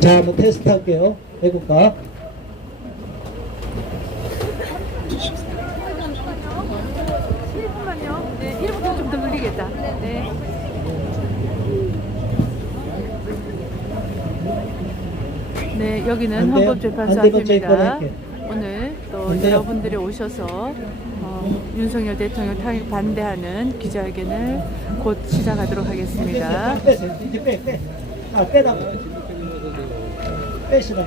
자, 한번 테스트 할게요. 해볼까? 네, 1분 좀 더 걸리겠다. 네. 네, 여기는 안 돼요? 헌법재판소 안 되면 제가 앞입니다. 할게요. 오늘 또 안 돼요? 여러분들이 오셔서 윤석열 대통령 탄핵 반대하는 기자회견을 곧 시작하도록 하겠습니다. 빼세요. 이제 빼. 아, 빼라. 빼시라.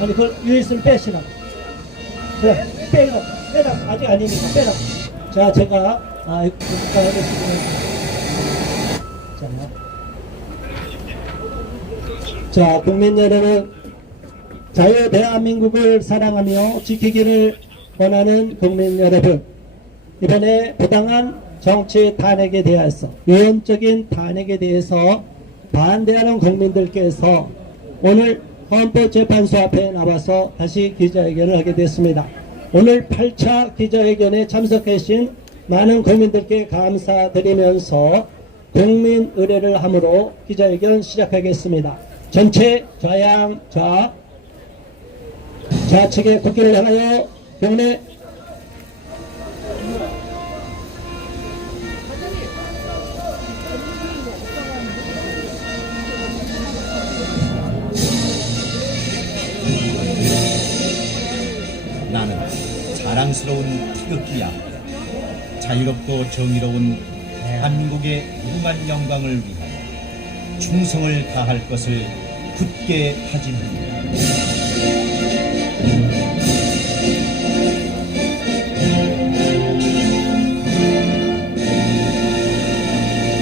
아니, 그걸 유일을 빼시라. 그래, 빼라. 아직 아니니까 빼라. 자, 제가, 하겠습니다. 자, 국민 여러분, 자유 대한민국을 사랑하며 지키기를 원하는 국민 여러분, 이번에 부당한 정치 탄핵에 대해서, 위헌적인 탄핵에 대해서 반대하는 국민들께서 오늘 헌법재판소 앞에 나와서 다시 기자회견을 하게 됐습니다. 오늘 8차 기자회견에 참석하신 많은 국민들께 감사드리면서 국민 의례를 함으로 기자회견 시작하겠습니다. 전체 좌측의 국기를 향하여 경례. 나는 자랑스러운 태극기야. 자유롭고 정의로운 대한민국의 무궁한 영광을 위하여 충성을 다할 것을 굳게 다짐합니다.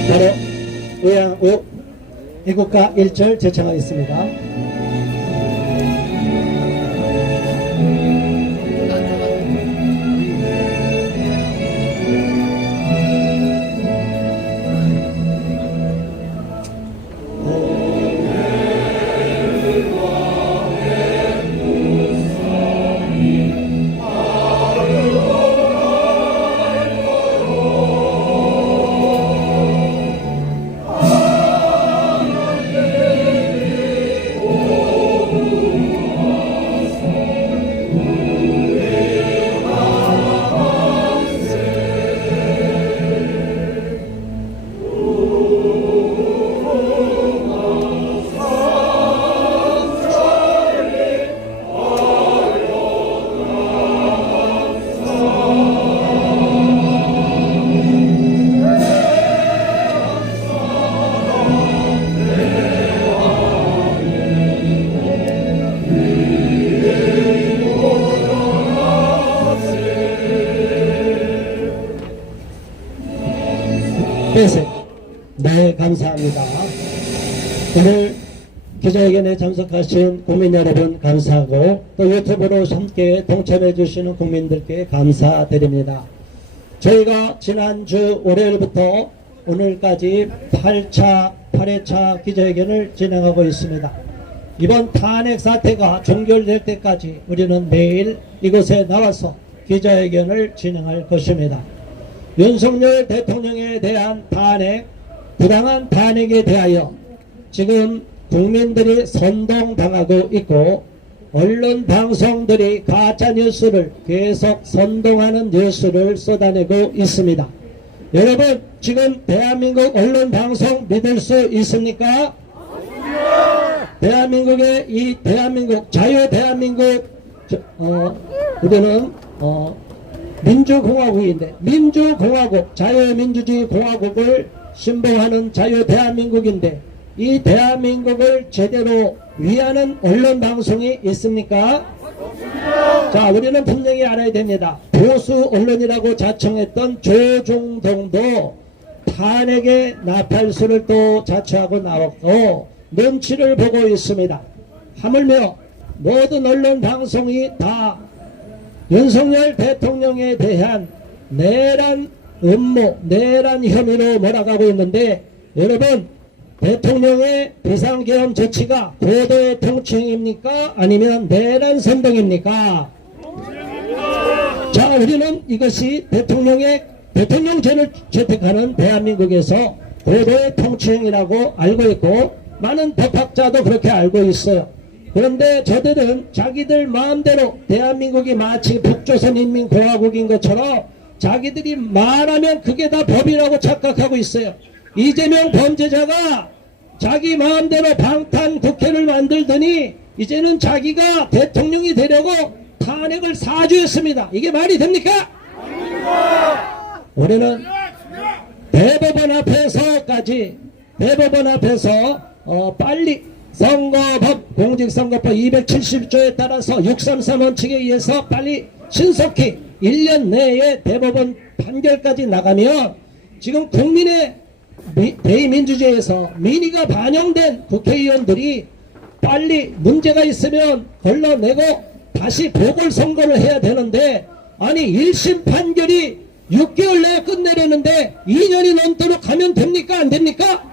바로 의향우 애국가 1절 제청하겠습니다. 네, 감사합니다. 오늘 기자회견에 참석하신 국민 여러분 감사하고 또 유튜브로 함께 동참해 주시는 국민들께 감사드립니다. 저희가 지난주 월요일부터 오늘까지 8회차 기자회견을 진행하고 있습니다. 이번 탄핵 사태가 종결될 때까지 우리는 매일 이곳에 나와서 기자회견을 진행할 것입니다. 윤석열 대통령에 대한 탄핵, 부당한 탄핵에 대하여 지금 국민들이 선동당하고 있고 언론 방송들이 가짜뉴스를 계속 선동하는 뉴스를 쏟아내고 있습니다. 여러분, 지금 대한민국 언론 방송 믿을 수 있습니까? 대한민국의 이 대한민국, 자유 대한민국, 우리는 민주공화국인데, 민주공화국, 자유민주주의 공화국을 신봉하는 자유 대한민국인데, 이 대한민국을 제대로 위하는 언론 방송이 있습니까? 자, 우리는 분명히 알아야 됩니다. 보수 언론이라고 자청했던 조중동도 탄핵의 나팔수를 또 자처하고 나왔고 눈치를 보고 있습니다. 하물며 모든 언론 방송이 다 윤석열 대통령에 대한 내란 음모, 내란 혐의로 몰아가고 있는데, 여러분, 대통령의 비상계엄 조치가 고도의 통치입니까? 아니면 내란 선동입니까? 자, 우리는 이것이 대통령죄를 채택하는 대한민국에서 고도의 통치형이라고 알고 있고 많은 법학자도 그렇게 알고 있어요. 그런데 저들은 자기들 마음대로 대한민국이 마치 북조선인민공화국인 것처럼 자기들이 말하면 그게 다 법이라고 착각하고 있어요. 이재명 범죄자가 자기 마음대로 방탄 국회를 만들더니 이제는 자기가 대통령이 되려고 탄핵을 사주했습니다. 이게 말이 됩니까? 우리는 대법원 앞에서 빨리 선거법 공직선거법 270조에 따라서 633 원칙에 의해서 빨리 신속히 1년 내에 대법원 판결까지 나가면 지금 국민의 대의민주주의에서 민의가 반영된 국회의원들이 빨리 문제가 있으면 걸러내고 다시 보궐선거를 해야 되는데, 아니 1심 판결이 6개월 내에 끝내려는데 2년이 넘도록 하면 됩니까? 안 됩니까?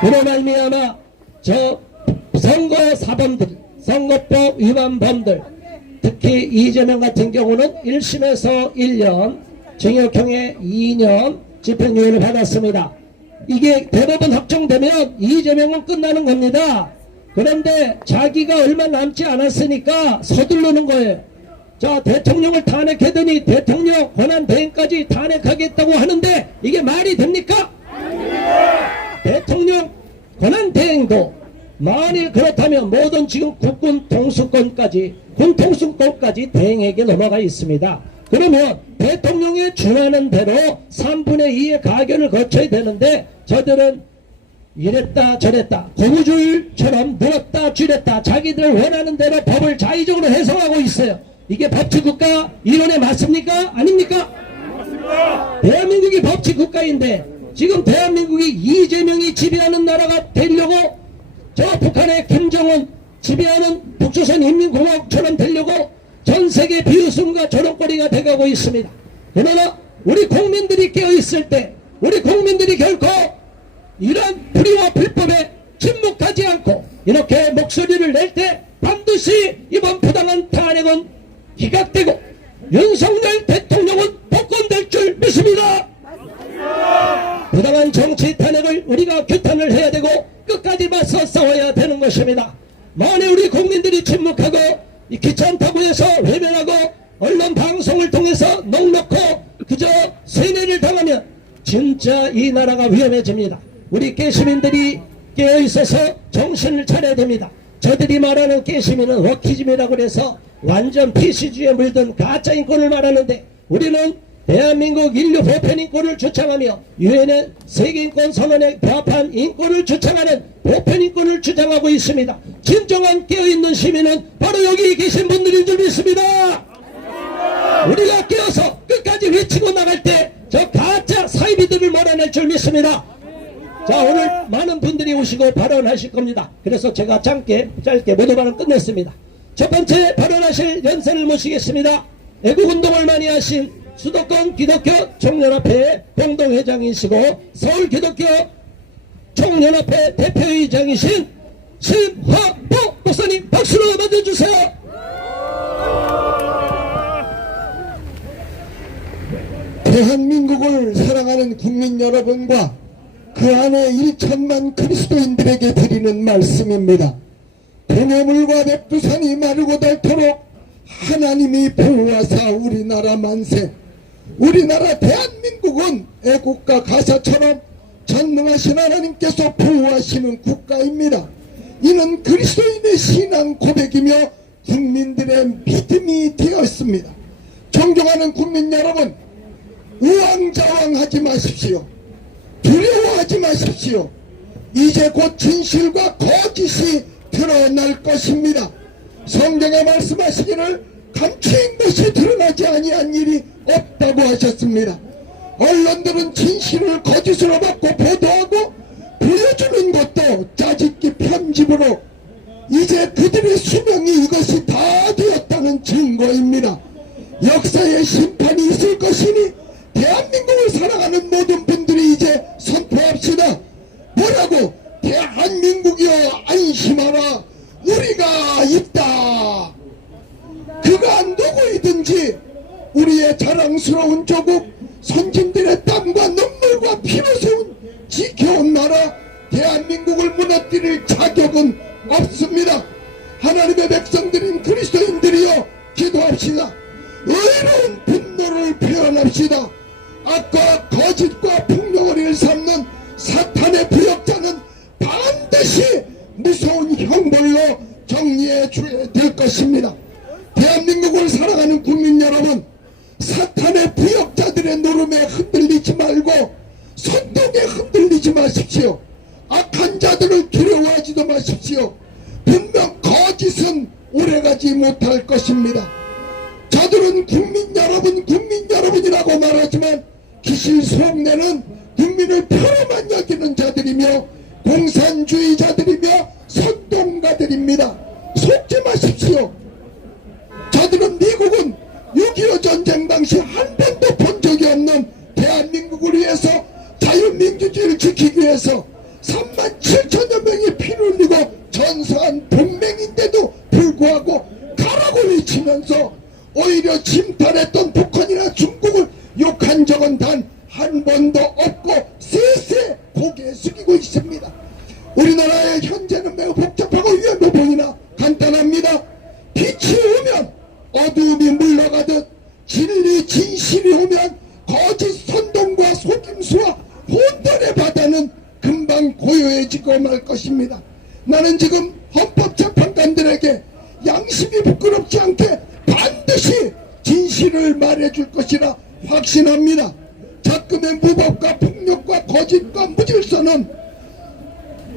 그로 말미암아 저 선거 사범들, 선거법 위반범들, 특히 이재명 같은 경우는 1심에서 1년, 징역형에 2년 집행유예를 받았습니다. 이게 대법원 확정되면 이재명은 끝나는 겁니다. 그런데 자기가 얼마 남지 않았으니까 서두르는 거예요. 자, 대통령을 탄핵하더니 대통령 권한대행까지 탄핵하겠다고 하는데 이게 말이 됩니까? 대통령 권한대행도 만일 그렇다면 모든 지금 국군 통수권까지 대행에게 넘어가 있습니다. 그러면 대통령에 준하는 대로 3분의 2의 가결을 거쳐야 되는데 저들은 이랬다 저랬다 고무줄처럼 늘었다 줄였다 자기들 원하는 대로 법을 자의적으로 해석하고 있어요. 이게 법치국가 이론에 맞습니까? 아닙니까? 맞습니다. 대한민국이 법치국가인데 지금 대한민국이 이재명이 지배하는 나라가 되려고 저 북한의 김정은 지배하는 북조선인민공화국처럼 되려고 전 세계 비웃음과 조롱거리가 돼가고 있습니다. 그러나 우리 국민들이 깨어있을 때 우리 국민들이 결코 이런 불의와 불법에 침묵하지 않고 이렇게 목소리를 낼 때 반드시 이번 부당한 탄핵은 기각되고 윤석열 대통령은 복권될 줄 믿습니다. 부당한 정치 탄핵을 우리가 규탄을 해야 되고 끝까지 맞서 싸워야 되는 것입니다. 만에 우리 국민들이 침묵하고 이 귀찮다고 해서 외면하고 언론 방송을 통해서 넉넉고 그저 세뇌를 당하면 진짜 이 나라가 위험해집니다. 우리 깨시민들이 깨어있어서 정신을 차려야 됩니다. 저들이 말하는 깨시민은 워키즘이라고 그래서 완전 PC주의에 물든 가짜 인권을 말하는데 우리는 대한민국 인류 보편 인권을 주창하며 유엔의 세계인권 선언에 부합한 인권을 주창하는 보편 인권을 주장하고 있습니다. 진정한 깨어있는 시민은 바로 여기 계신 분들인 줄 믿습니다. 우리가 깨어서 끝까지 외치고 나갈 때 저 가짜 사이비들을 몰아낼 줄 믿습니다. 자, 오늘 많은 분들이 오시고 발언하실 겁니다. 그래서 제가 짧게 모두 발언 끝냈습니다. 첫 번째 발언하실 연세를 모시겠습니다. 애국운동을 많이 하신 수도권 기독교 총연합회 공동회장이시고 서울 기독교 총연합회 대표의장이신 심화보 목사님 박수로 맞아주세요. 대한민국을 사랑하는 국민 여러분과 그 안에 1천만 그리스도인들에게 드리는 말씀입니다. 동해물과 백두산이 마르고 닳도록 하나님이 보호하사 우리나라 만세. 우리나라 대한민국은 애국가 가사처럼 전능하신 하나님께서 보호하시는 국가입니다. 이는 그리스도인의 신앙 고백이며 국민들의 믿음이 되었습니다. 존경하는 국민 여러분, 우왕좌왕하지 마십시오. 두려워하지 마십시오. 이제 곧 진실과 거짓이 드러날 것입니다. 성경에 말씀하시기를 감추인 것이 드러나지 아니한 일이 없다고 하셨습니다. 언론들은 진실을 거짓으로 받고 보도하고 보여주는 것도 짜집기 편집으로 이제 그들의 수명이 이것이 다 되었다는 증거입니다. 역사의 심판이 있을 것이니 대한민국을 사랑하는 모든 분들이 이제 선포합시다. 뭐라고? 대한민국이여 안심하라. 우리가 있다. 그가 누구이든지 우리의 자랑스러운 조국, 선진들의 땀과 눈물과 피로 세운 지켜온 나라 대한민국을 무너뜨릴 자격은 없습니다. 하나님의 백성들인 그리스도인들이여 기도합시다. 의로운 분노를 표현합시다. 악과 거짓과 폭력을 일삼는 사탄의 부역자는 반드시 무서운 형벌로 정리해 줘야 될 것입니다. 대한민국을 사랑하는 국민 여러분, 사탄의 부역자들의 노름에 흔들리지 말고 선동에 흔들리지 마십시오. 악한 자들을 두려워하지도 마십시오. 분명 거짓은 오래가지 못할 것입니다. 저들은 국민 여러분이라고 말하지만 기실 속내는 국민을 표로만 여기는 자들이며 공산주의자들이며 선동가들입니다. 속지 마십시오. 저들은 미국은 6.25 전쟁 당시 한 번도 본 적이 없는 대한민국을 위해서 자유민주주의를 지키기 위해서 37,000여 명이 피를 흘리고 전사한 동맹인데도 불구하고 가라고 외치면서 오히려 침탈했던 북한이나 중국을 욕한 적은 단 한 번도 없고 쎄쎄 고개 숙이고 있습니다. 우리나라의 현재는 매우 복잡하고 위험해 보이나 간단합니다. 빛이 오면 어두움이 물러가듯 진리 진실이 오면 거짓 선동과 속임수와 혼돈의 바다는 금방 고요해지고 말 것입니다. 나는 지금 헌법재판관들에게 양심이 부끄럽지 않게 반드시 진실을 말해줄 것이라 확신합니다. 작금의 무법과 폭력과 거짓과 무질서는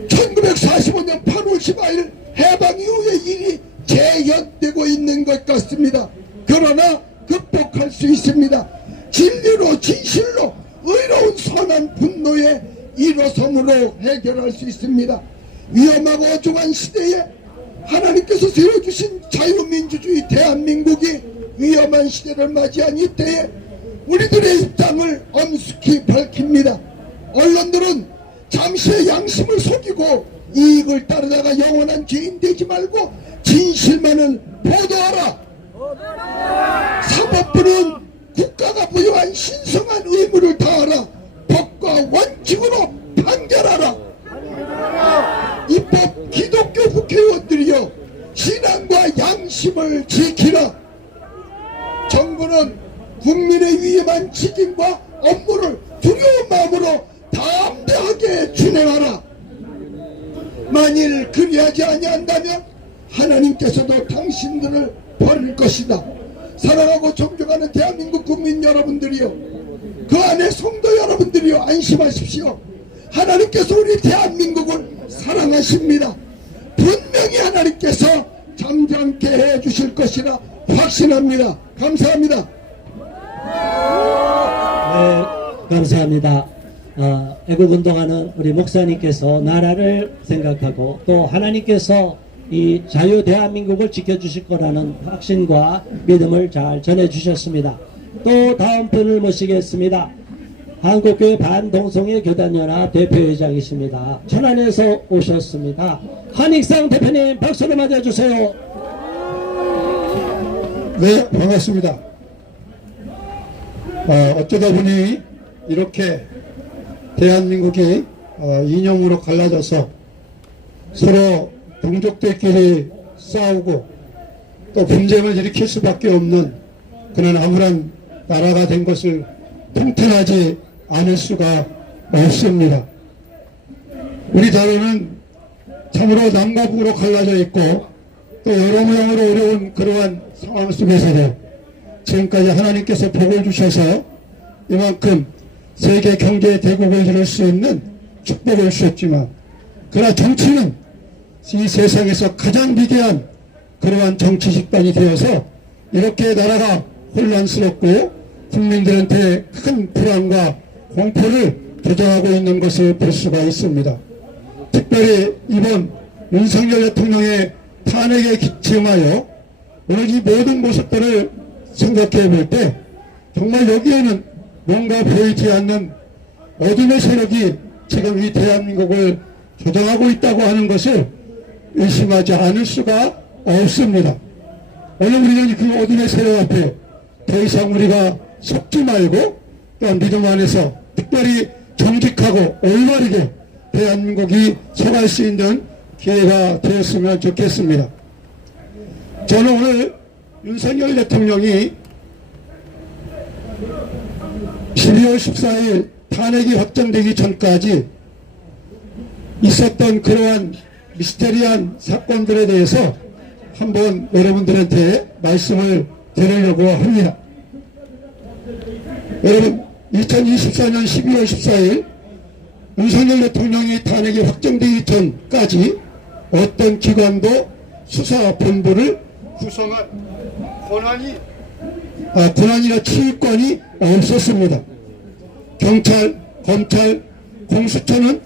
1945년 8월 15일 해방 이후의 일이 재현되고 있는 것 같습니다. 그러나 극복할 수 있습니다. 진리로 진실로 의로운 선한 분노의 일어섬으로 해결할 수 있습니다. 위험하고 어중한 시대에 하나님께서 세워주신 자유민주주의 대한민국이 위험한 시대를 맞이한 이때에 우리들의 입장을 엄숙히 밝힙니다. 언론들은 잠시의 양심을 속이고 이익을 따르다가 영원한 죄인 되지 말고 진실만을 보도하라. 사법부는 국가가 부여한 신성한 의무를 다하라. 법과 원칙으로 판결하라. 입법 기독교 국회의원들이여 신앙과 양심을 지키라. 정부는 국민의 위험한 책임과 업무를 두려운 마음으로 담대하게 준행하라. 만일 그리하지 아니한다면 하나님께서도 당신들을 버릴 것이다. 사랑하고 존경하는 대한민국 국민 여러분들이요, 그 안에 성도 여러분들이요, 안심하십시오. 하나님께서 우리 대한민국을 사랑하십니다. 분명히 하나님께서 잠잠케 해주실 것이라 확신합니다. 감사합니다. 네, 감사합니다. 애국운동하는 우리 목사님께서 나라를 생각하고 또 하나님께서 이 자유 대한민국을 지켜주실 거라는 확신과 믿음을 잘 전해주셨습니다. 또 다음 분을 모시겠습니다. 한국교회 반동성애 교단연합 대표회장이십니다. 천안에서 오셨습니다. 한익상 대표님 박수로 맞아주세요. 네, 반갑습니다. 어쩌다 보니 이렇게 대한민국이 이념으로 갈라져서 서로 동족들끼리 싸우고 또 분쟁을 일으킬 수밖에 없는 그런 암울한 나라가 된 것을 통탄하지 않을 수가 없습니다. 우리 나라는 참으로 남과 북으로 갈라져 있고 또 여러모로 어려운 그러한 상황 속에서도 지금까지 하나님께서 복을 주셔서 이만큼 세계 경제 대국을 이룰 수 있는 축복을 주셨지만, 그러나 정치는 이 세상에서 가장 위대한 그러한 정치 집단이 되어서 이렇게 나라가 혼란스럽고 국민들한테 큰 불안과 공포를 조장하고 있는 것을 볼 수가 있습니다. 특별히 이번 윤석열 대통령의 탄핵에 기침하여 오늘 이 모든 모습들을 생각해 볼 때 정말 여기에는 뭔가 보이지 않는 어둠의 세력이 지금 이 대한민국을 조장하고 있다고 하는 것을 의심하지 않을 수가 없습니다. 오늘 우리는 그 어둠의 세력 앞에 더 이상 우리가 속지 말고 또한 믿음 안에서 특별히 정직하고 올바르게 대한민국이 서갈 수 있는 기회가 되었으면 좋겠습니다. 저는 오늘 윤석열 대통령이 12월 14일 탄핵이 확정되기 전까지 있었던 그러한 미스테리한 사건들에 대해서 한번 여러분들한테 말씀을 드리려고 합니다. 여러분, 2024년 12월 14일 윤석열 대통령이 탄핵이 확정되기 전까지 어떤 기관도 수사본부를 구성할 권한이나 치유권이 없었습니다. 경찰, 검찰, 공수처는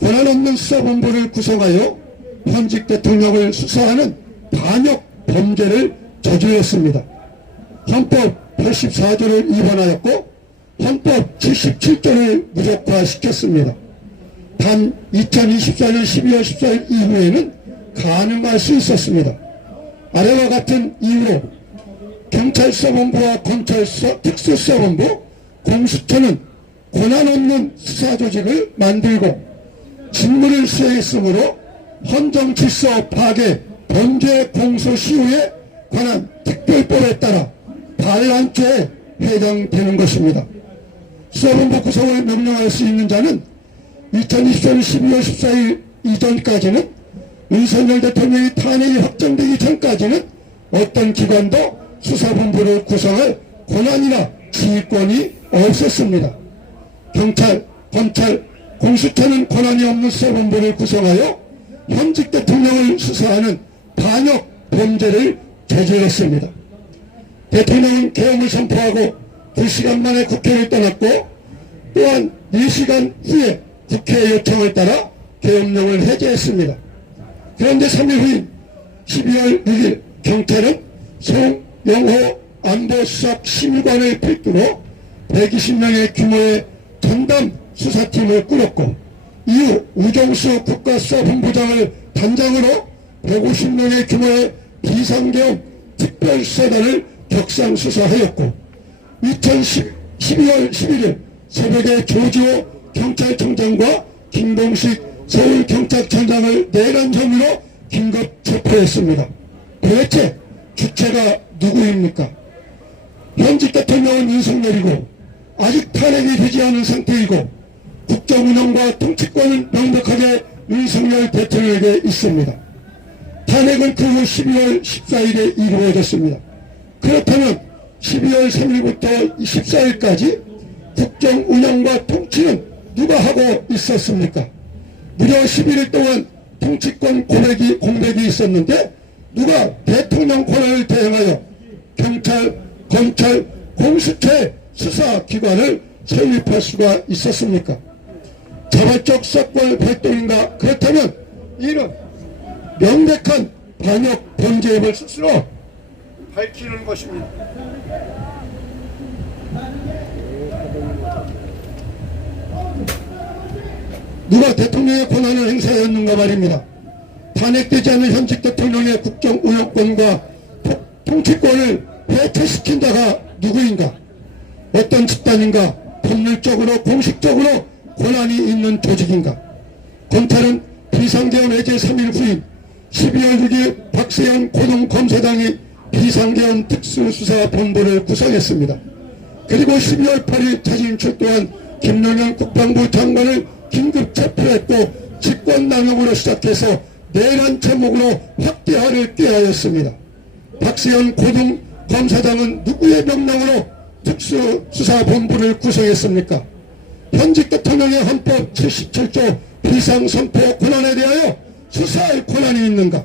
권한 없는 수사본부를 구성하여 현직 대통령을 수사하는 반역 범죄를 저질렀습니다. 헌법 84조를 위반하였고 헌법 77조를 무력화시켰습니다. 단 2024년 12월 14일 이후에는 가능할 수 있었습니다. 아래와 같은 이유로 경찰서본부와 검찰서 특수수사본부, 공수처는 권한 없는 수사조직을 만들고 직무를 수행했으므로 헌정질서 파괴, 범죄 공소시효에 관한 특별법에 따라 반란죄에 해당되는 것입니다. 수사본부 구성을 명령할 수 있는 자는 2024년 12월 14일 이전까지는 윤석열 대통령이 탄핵이 확정되기 전까지는 어떤 기관도 수사본부를 구성할 권한이나 지휘권이 없었습니다. 경찰, 검찰, 공수처는 권한이 없는 수사본부를 구성하여 현직 대통령을 수사하는 반역 범죄를 저질렀습니다. 대통령은 계엄을 선포하고 2시간 만에 국회를 떠났고 또한 4시간 후에 국회 요청을 따라 계엄령을 해제했습니다. 그런데 3일 후인 12월 6일 경찰은 송영호 안보수석 심의관을 필두로 120명의 규모의 전담 수사팀을 꾸렸고 이후 우정수 국가수사본부장을 단장으로 150명의 규모의 비상계엄 특별수사단을 격상수사하였고 12월 11일 새벽에 조지호 경찰청장과 김동식 서울경찰청장을 내란 혐의로 긴급 체포했습니다. 도대체 주체가 누구입니까? 현직 대통령은 윤석열이고 아직 탄핵이 되지 않은 상태이고 국정운영과 통치권은 명백하게 윤석열 대통령에게 있습니다. 탄핵은 그 후 12월 14일에 이루어졌습니다. 그렇다면 12월 3일부터 14일까지 국정운영과 통치는 누가 하고 있었습니까? 무려 11일 동안 통치권 공백이 있었는데 누가 대통령 권한을 대행하여 경찰, 검찰, 공수처의 수사기관을 설립할 수가 있었습니까? 자발적 수사권 발동인가? 그렇다면 이는 명백한 반역 범죄임을 스스로 밝히는 것입니다. 누가 대통령의 권한을 행사하였는가 말입니다. 탄핵되지 않은 현직 대통령의 국정운영권과 통치권을 해체시킨 자가 누구인가? 어떤 집단인가? 법률적으로 공식적으로 권한이 있는 조직인가? 검찰은 비상계엄 해제 3일 후인 12월 6일 박세현 고등검사장이 비상계엄 특수수사본부를 구성했습니다. 그리고 12월 8일 자진 출두한 김용현 국방부 장관을 긴급 체포했고 직권남용으로 시작해서 내란 제목으로 확대화를 꾀하였습니다. 박세현 고등검사장은 누구의 명령으로 특수수사본부를 구성했습니까? 현직 대통령의 헌법 77조 비상선포 권한에 대하여 수사할 권한이 있는가?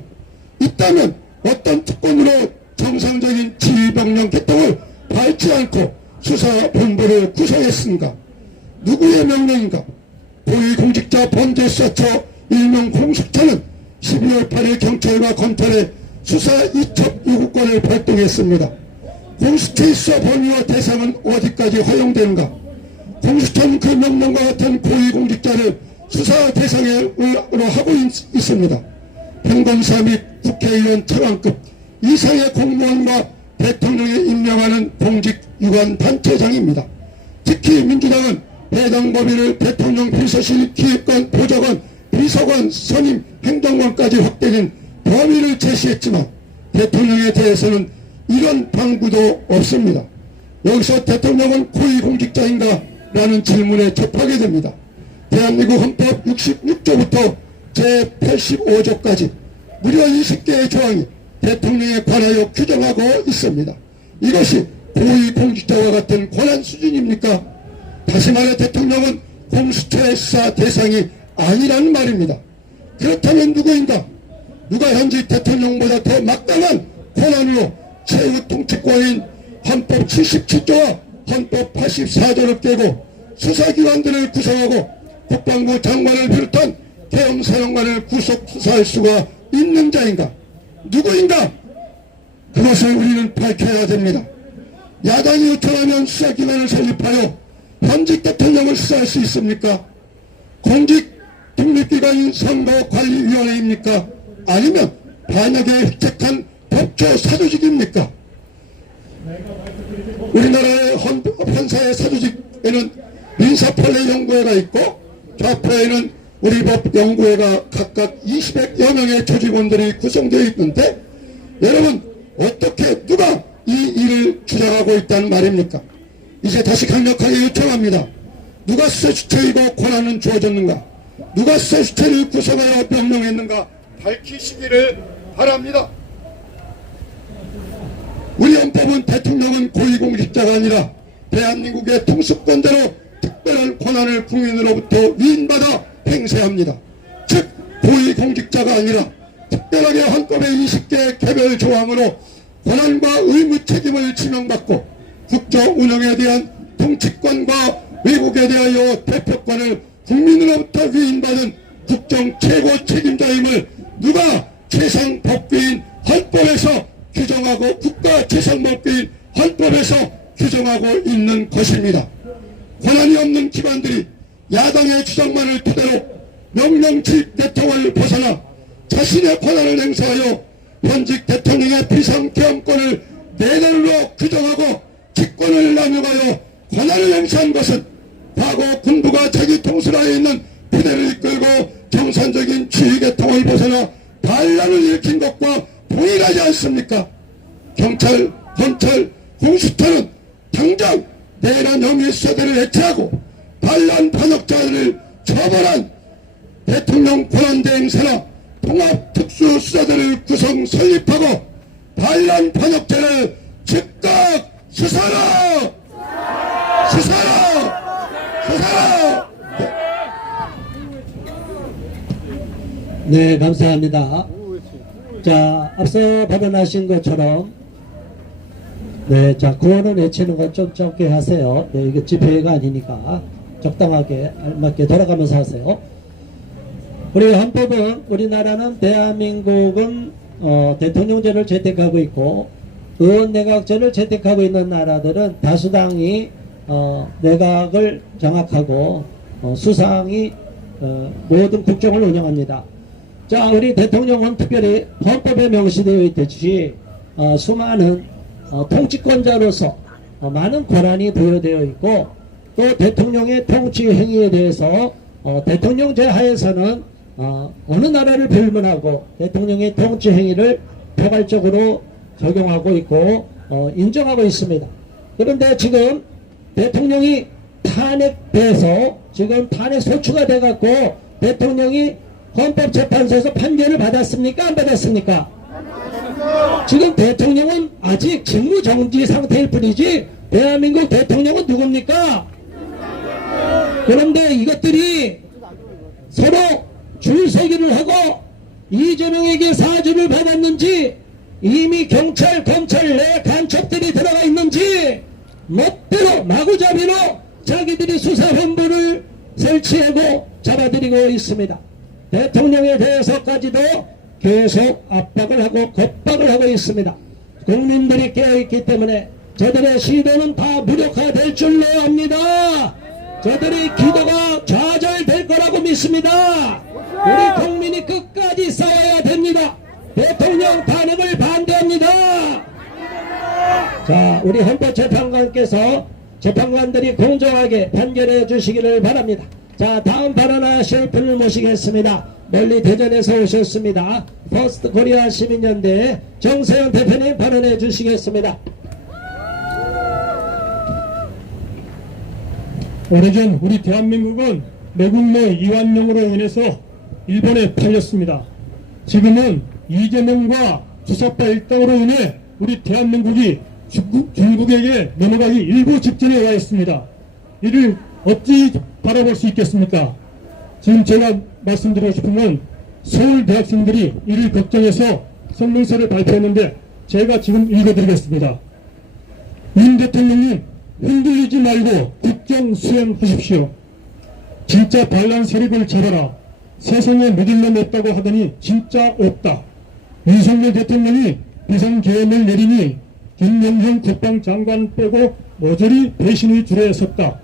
있다면 어떤 특권으로 정상적인 지휘명령 개통을 밟지 않고 수사본부를 구성했는가? 누구의 명령인가? 고위공직자 범죄수사처 일명 공수처는 12월 8일 경찰과 검찰의 수사 이첩 요구권을 발동했습니다. 공수처의 수사 범위와 대상은 어디까지 허용되는가? 공수처는 그 명령과 같은 고위공직자를 수사 대상으로 하고 있습니다. 평검사 및 국회의원 차관급 이상의 공무원과 대통령이 임명하는 공직 유관 단체장입니다. 특히 민주당은 해당 법위를 대통령 비서실 기획관 보좌관 비서관 선임 행정관까지 확대된 범위를 제시했지만 대통령에 대해서는 이런 방구도 없습니다. 여기서 대통령은 고위공직자인가? 라는 질문에 접하게 됩니다. 대한민국 헌법 66조부터 제85조까지 무려 20개의 조항이 대통령에 관하여 규정하고 있습니다. 이것이 고위공직자와 같은 권한 수준입니까? 다시 말해 대통령은 공수처의 수사 대상이 아니라는 말입니다. 그렇다면 누구인가? 누가 현직 대통령보다 더 막강한 권한으로 최후 통치권인 헌법 77조와 헌법 84조를 깨고 수사기관들을 구성하고 국방부 장관을 비롯한 대형사령관을 구속 수사할 수가 있는 자인가? 누구인가? 그것을 우리는 밝혀야 됩니다. 야당이 요청하면 수사기관을 설립하여 현직 대통령을 수사할 수 있습니까? 공직 독립기관인 선거관리위원회입니까? 아니면 반역에 획책한 법조 사조직입니까? 우리나라의 헌사의 사조직에는 민사판례연구회가 있고 좌표에는 우리 법연구회가 각각 20여 명의 조직원들이 구성되어 있는데 여러분 어떻게 누가 이 일을 주장하고 있다는 말입니까? 이제 다시 강력하게 요청합니다. 누가 수사 주체이고 권한은 주어졌는가? 누가 수사 주체를 구성하여 명령했는가? 밝히시기를 바랍니다. 우리 헌법은 대통령은 고위공직자가 아니라 대한민국의 통수권자로 특별한 권한을 국민으로부터 위임받아 행세합니다. 즉 고위공직자가 아니라 특별하게 헌법의 20개 개별 조항으로 권한과 의무 책임을 지명받고 국정 운영에 대한 통치권과 왜곡에 대하여 대표권을 국민으로부터 위임받은 국정 최고 책임자임을 누가 최상법규인 헌법에서 규정하고 국가 최상법규인 헌법에서 규정하고 있는 것입니다. 권한이 없는 기관들이 야당의 주장만을 토대로 명령직 대통령을 벗어나 자신의 권한을 행사하여 현직 대통령의 비상계엄권을 내년으로 규정하고 직권을 남용하여 권한을 행사한 것은 과거 군부가 자기 통솔하에 있는 부대를 이끌고 정상적인 지휘계통을 벗어나 반란을 일으킨 것과 동일하지 않습니까? 경찰, 검찰, 공수처는 당장 내란 혐의 수사들을 해체하고 반란 반역자들을 처벌한 대통령 권한대행사나 통합특수수사대를 구성 설립하고 반란 반역자를 즉각 수사라! 수사라! 수사라! 네, 감사합니다. 자, 앞서 발언하신 것처럼 네, 자, 구호는 외치는 건 좀 적게 하세요. 네, 이게 집회가 아니니까 적당하게 알맞게 돌아가면서 하세요. 우리 헌법은 우리나라는 대한민국은 대통령제를 채택하고 있고 의원내각제를 채택하고 있는 나라들은 다수당이 내각을 장악하고 수상이 모든 국정을 운영합니다. 자, 우리 대통령은 특별히 헌법에 명시되어 있듯이 수많은 통치권자로서 많은 권한이 부여되어 있고 또 대통령의 통치 행위에 대해서 대통령제 하에서는 어느 나라를 불문하고 대통령의 통치 행위를 포괄적으로 적용하고 있고 인정하고 있습니다. 그런데 지금 대통령이 탄핵돼서 지금 탄핵 소추가 돼갖고 대통령이 헌법재판소에서 판결을 받았습니까? 안 받았습니까? 지금 대통령은 아직 직무정지 상태일 뿐이지 대한민국 대통령은 누굽니까? 그런데 이것들이 서로 줄서기를 하고 이재명에게 사주를 받았는지 이미 경찰, 검찰 내 간첩들이 들어가 있는지 멋대로 마구잡이로 자기들이 수사본부를 설치하고 잡아들이고 있습니다. 대통령에 대해서까지도 계속 압박을 하고 겁박을 하고 있습니다. 국민들이 깨어있기 때문에 저들의 시도는 다 무력화될 줄로 압니다. 저들의 기도가 좌절될 거라고 믿습니다. 우리 국민이 끝까지 싸워야 됩니다. 대통령 탄핵을 반대합니다. 자, 우리 헌법재판관께서 재판관들이 공정하게 판결해 주시기를 바랍니다. 자, 다음 발언하실 분을 모시겠습니다. 멀리 대전에서 오셨습니다. 퍼스트 코리아 시민연대 정세현 대표님 발언해 주시겠습니다. 오래전 우리 대한민국은 매국노 이완용으로 인해서 일본에 팔렸습니다. 지금은 이재명과 주사파 일당으로 인해 우리 대한민국이 중국에게 넘어가기 일부 직전에 와 있습니다. 이를 어찌 바라볼 수 있겠습니까? 지금 제가 말씀드리고 싶은 건 서울 대학생들이 이를 걱정해서 성명서를 발표했는데 제가 지금 읽어드리겠습니다. 윤 대통령님, 흔들리지 말고 국정 수행하십시오. 진짜 반란 세력을 잡아라. 세상에 믿을 놈 없다고 하더니 진짜 없다. 윤석열 대통령이 비상계엄을 내리니 김영현 국방장관 빼고 모조리 배신의 줄에 섰다.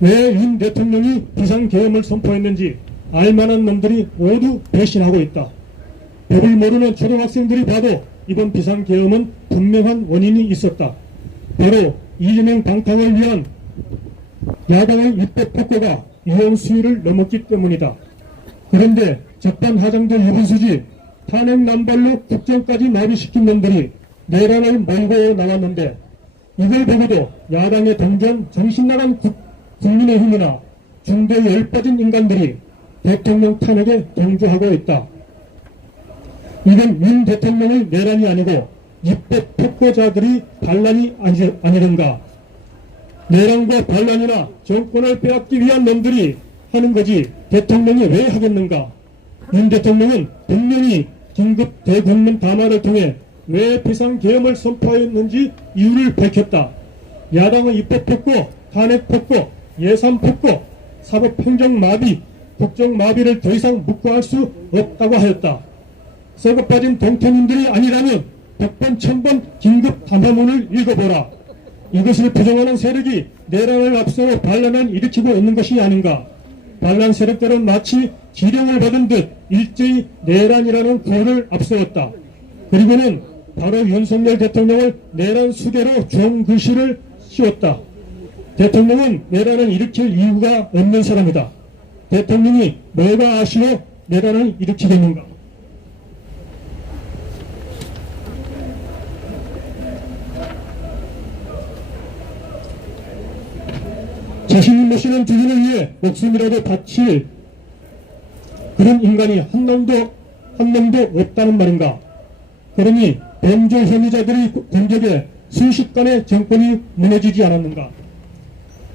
왜 윤 대통령이 비상계엄을 선포했는지 알만한 놈들이 모두 배신하고 있다. 법을 모르는 초등학생들이 봐도 이번 비상계엄은 분명한 원인이 있었다. 바로 이재명 방탄을 위한 야당의 입법 폭거가 위헌 수위를 넘었기 때문이다. 그런데 재판 하장된 유분수지 탄핵 남발로 국정까지 마비시킨 놈들이 내란을 몰고 나왔는데 이걸 보고도 야당의 동전 정신나간 국민의힘이나 중도에 열빠진 인간들이 대통령 탄핵에 동조하고 있다. 이건 윤 대통령의 내란이 아니고 입법 폭거자들이 반란이 아니던가. 내란과 반란이나 정권을 빼앗기 위한 놈들이 하는 거지 대통령이 왜 하겠는가. 윤 대통령은 분명히 긴급 대국민 담화를 통해 왜 비상계엄을 선포했는지 이유를 밝혔다. 야당의 입법 폭거, 탄핵 폭거, 예산 폭거, 사법행정 마비, 국정 마비를 더 이상 묵과할 수 없다고 하였다. 썩어 빠진 동태님들이 아니라면 100번 1000번 긴급 담화문을 읽어보라. 이것을 부정하는 세력이 내란을 앞세워 반란을 일으키고 있는 것이 아닌가. 반란 세력들은 마치 지령을 받은 듯 일제히 내란이라는 구호를 앞세웠다. 그리고는 바로 윤석열 대통령을 내란 수괴로 종글씨를 씌웠다. 대통령은 내란을 일으킬 이유가 없는 사람이다. 대통령이 뭐가 아쉬워 내란을 일으키겠는가. 자신이 모시는 주인을 위해 목숨이라도 바칠 그런 인간이 한 놈도 없다는 말인가. 그러니 범죄 혐의자들의 공격에 순식간에 정권이 무너지지 않았는가.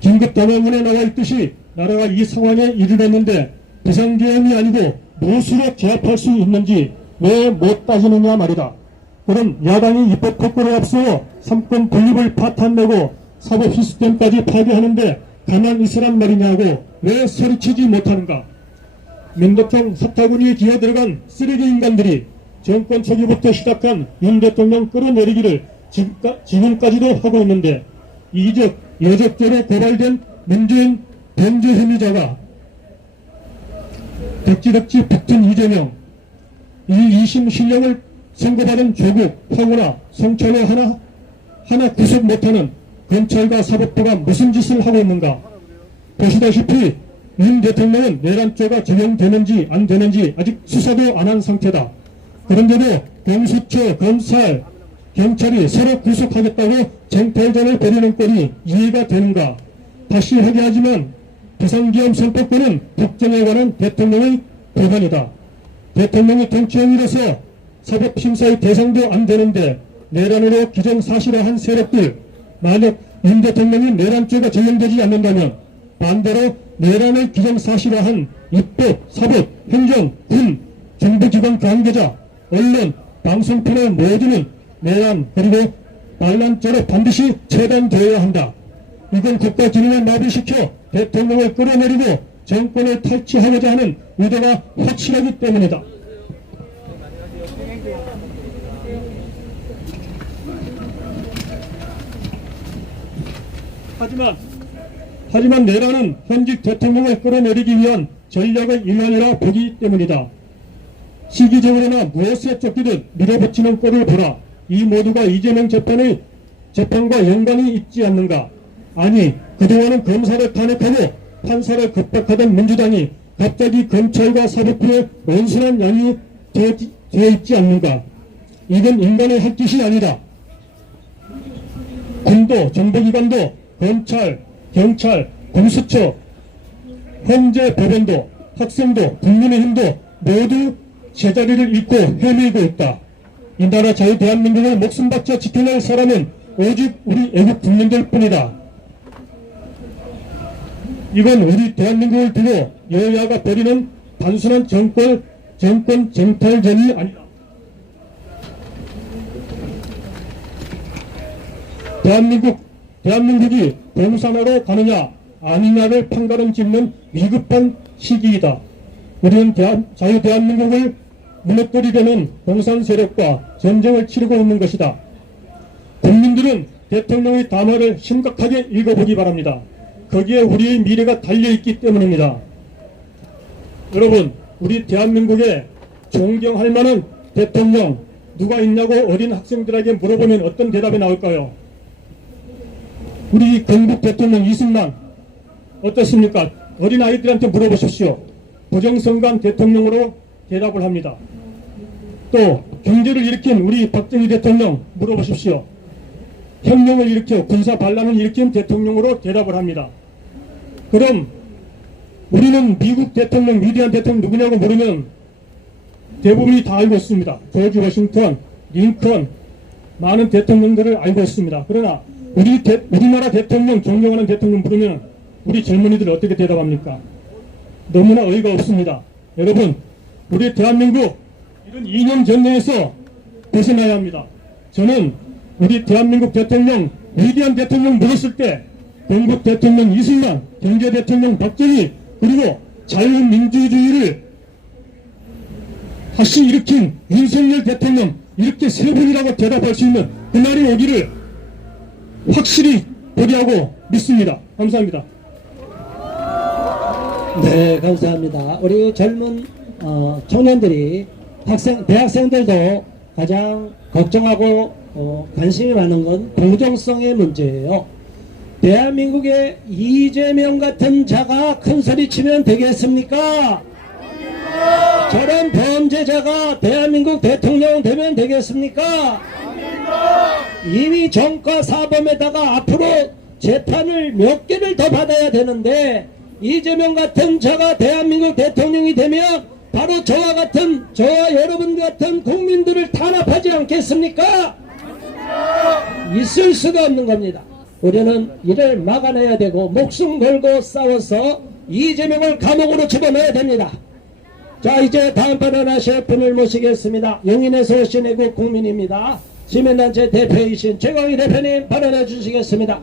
긴급 담화문에 나와 있듯이 나라가 이 상황에 이르렀는데 비상계엄이 아니고 무엇으로 제압할 수 있는지 왜 못 따지느냐 말이다. 그럼 야당이 입법 폭거를 앞서 삼권 분립을 파탄내고 사법 시스템까지 파괴하는데 가만 있으란 말이냐고 왜 소리치지 못하는가. 민덕형 사타구니에 기어들어간 쓰레기 인간들이 정권 초기부터 시작한 윤 대통령 끌어내리기를 지금까지도 하고 있는데 이적 여적죄로 고발된 문재인 범죄 혐의자가 덕지덕지 붙은 이재명, 이 2심 실력을 선고받은 조국, 황우나, 성철호 하나 구속 못하는 검찰과 사법부가 무슨 짓을 하고 있는가. 보시다시피 윤 대통령은 내란죄가 적용되는지 안 되는지 아직 수사도 안 한 상태다. 그런데도 공수처, 검찰, 경찰이 서로 구속하겠다고 쟁탈전을 벌이는 꼴이 이해가 되는가. 다시 하게하지만 비상계엄 선포권은 국정에 관한 대통령의 권한이다. 대통령이 통치형이라서 사법심사의 대상도 안 되는데 내란으로 기정사실화한 세력들, 만약 윤 대통령이 내란죄가 적용되지 않는다면 반대로 내란을 기정사실화한 입법, 사법, 행정, 군, 정부기관 관계자, 언론, 방송편의 모두는 내란 그리고 반란죄로 반드시 처단되어야 한다. 이건 국가 기능을 마비시켜 대통령을 끌어내리고 정권을 탈취하고자 하는 의도가 확실하기 때문이다. 하지만 내란은 현직 대통령을 끌어내리기 위한 전략의 일환이라 보기 때문이다. 시기적으로나 무엇에 쫓기듯 밀어붙이는 꼴을 보라. 이 모두가 이재명 재판과 연관이 있지 않는가. 아니, 그동안은 검사를 탄핵하고 판사를 급박하던 민주당이 갑자기 검찰과 사법부에 온순한 양이 되어 있지 않는가? 이건 인간의 할 짓이 아니다. 군도, 정보기관도, 검찰, 경찰, 공수처, 헌재 법원도, 학생도, 국민의힘도 모두 제자리를 잃고 헤매고 있다. 이 나라 자유 대한민국을 목숨 바쳐 지켜낼 사람은 오직 우리 애국 국민들 뿐이다. 이건 우리 대한민국을 두고 여야가 벌이는 단순한 정권 쟁탈전이 아니다. 대한민국이 공산화로 가느냐 아니냐를 판가름 짓는 위급한 시기이다. 우리는 자유 대한민국을 무너뜨리려는 공산 세력과 전쟁을 치르고 있는 것이다. 국민들은 대통령의 담화를 심각하게 읽어보기 바랍니다. 거기에 우리의 미래가 달려있기 때문입니다. 여러분, 우리 대한민국에 존경할 만한 대통령 누가 있냐고 어린 학생들에게 물어보면 어떤 대답이 나올까요? 우리 경북 대통령 이승만 어떻습니까? 어린 아이들한테 물어보십시오. 부정선거한 대통령으로 대답을 합니다. 또 경제를 일으킨 우리 박정희 대통령 물어보십시오. 혁명을 일으켜 군사 반란을 일으킨 대통령으로 대답을 합니다. 그럼 우리는 미국 대통령, 위대한 대통령 누구냐고 물으면 대부분이 다 알고 있습니다. 조지 워싱턴, 링컨, 많은 대통령들을 알고 있습니다. 그러나 우리나라 대통령, 존경하는 대통령 부르면 우리 젊은이들 어떻게 대답합니까? 너무나 어이가 없습니다. 여러분, 우리 대한민국 이런 이념 전쟁에서 벗어나야 합니다. 저는 우리 대한민국 대통령, 위대한 대통령 물었을 때 경북 대통령 이승만, 경제 대통령 박정희, 그리고 자유민주주의를 다시 일으킨 윤석열 대통령, 이렇게 세 분이라고 대답할 수 있는 그날이 오기를 확실히 고려하고 믿습니다. 감사합니다. 네, 감사합니다. 우리 젊은 청년들이 대학생들도 가장 걱정하고 관심이 많은 건 공정성의 문제예요. 대한민국에 이재명 같은 자가 큰 소리 치면 되겠습니까? 저런 범죄자가 대한민국 대통령 되면 되겠습니까? 이미 정과 사범에다가 앞으로 재판을 몇 개를 더 받아야 되는데 이재명 같은 자가 대한민국 대통령이 되면 바로 저와 여러분 같은 국민들을 탄압하지 않겠습니까? 있을 수가 없는 겁니다. 우리는 이를 막아내야 되고 목숨 걸고 싸워서 이재명을 감옥으로 집어넣어야 됩니다. 자, 이제 다음 발언하실 분을 모시겠습니다. 영인에서 오신 애국 국민입니다. 시민단체 대표이신 최광희 대표님 발언해 주시겠습니다.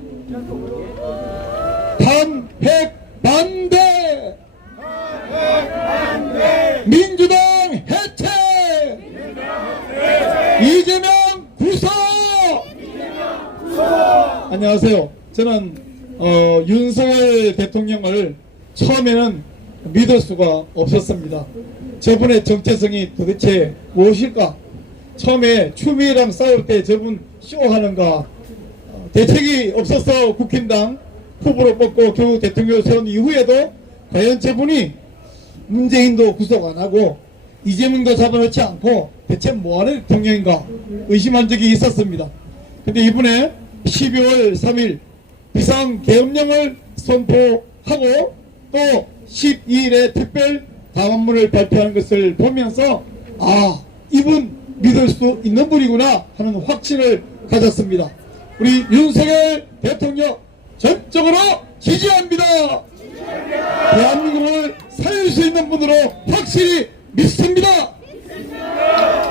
탄핵 반대! 민주당 해체! 이재명 구속! 안녕하세요. 저는 윤석열 대통령을 처음에는 믿을 수가 없었습니다. 저분의 정체성이 도대체 무엇일까? 처음에 추미애랑 싸울 때 저분 쇼하는가? 대책이 없어서 국힘당 후보로 뽑고 결국 대통령을 세운 이후에도 과연 저분이 문재인도 구속 안 하고 이재명도 잡아놓지 않고 대체 뭐하는 대통령인가 의심한 적이 있었습니다. 근데 이번에 12월 3일 비상계엄령을 선포하고 또 12일에 특별 담화문을 발표하는 것을 보면서 아, 이분 믿을 수 있는 분이구나 하는 확신을 가졌습니다. 우리 윤석열 대통령 전적으로 지지합니다. 대한민국을 살릴 수 있는 분으로 확실히 믿습니다.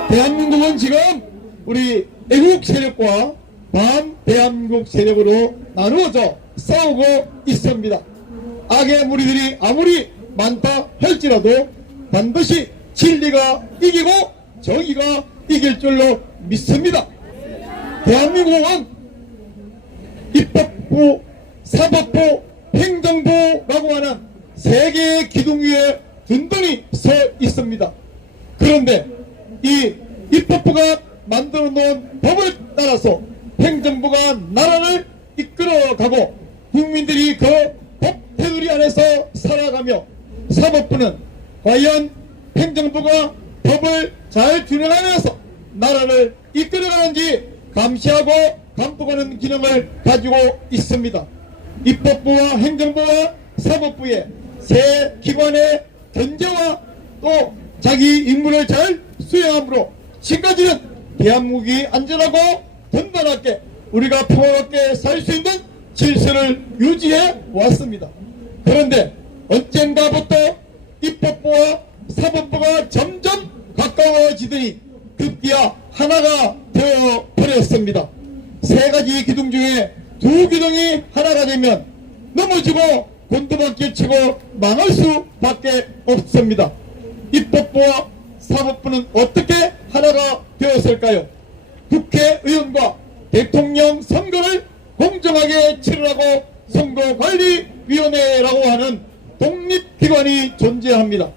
대한민국은 지금 우리 애국 세력과 반대한민국 세력으로 나누어져 싸우고 있습니다. 악의 무리들이 아무리 많다 할지라도 반드시 진리가 이기고 정의가 이길 줄로 믿습니다. 대한민국은 입법부, 사법부, 행정부라고 하는 세 개의 기둥 위에 든든히 서 있습니다. 그런데 이 입법부가 만들어 놓은 법을 따라서 행정부가 나라를 이끌어가고 국민들이 그 법태우리 안에서 살아가며 사법부는 과연 행정부가 법을 잘 준행하면서 나라를 이끌어가는지 감시하고 감독하는 기능을 가지고 있습니다. 입법부와 행정부와 사법부의 세 기관의 견제와 또 자기 임무를 잘 수행함으로 지금까지는 대한민국이 안전하고 든든하게 우리가 평화롭게 살 수 있는 질서를 유지해 왔습니다. 그런데 언젠가부터 입법부와 사법부가 점점 가까워지더니 급기야 하나가 되어 버렸습니다. 세 가지 기둥 중에 두 기둥이 하나가 되면 넘어지고 곤두박질 치고 망할 수밖에 없습니다. 입법부와 사법부는 어떻게 하나가 되었을까요? 국회의원과 대통령 선거를 공정하게 치르라고 선거관리위원회라고 하는 독립기관이 존재합니다.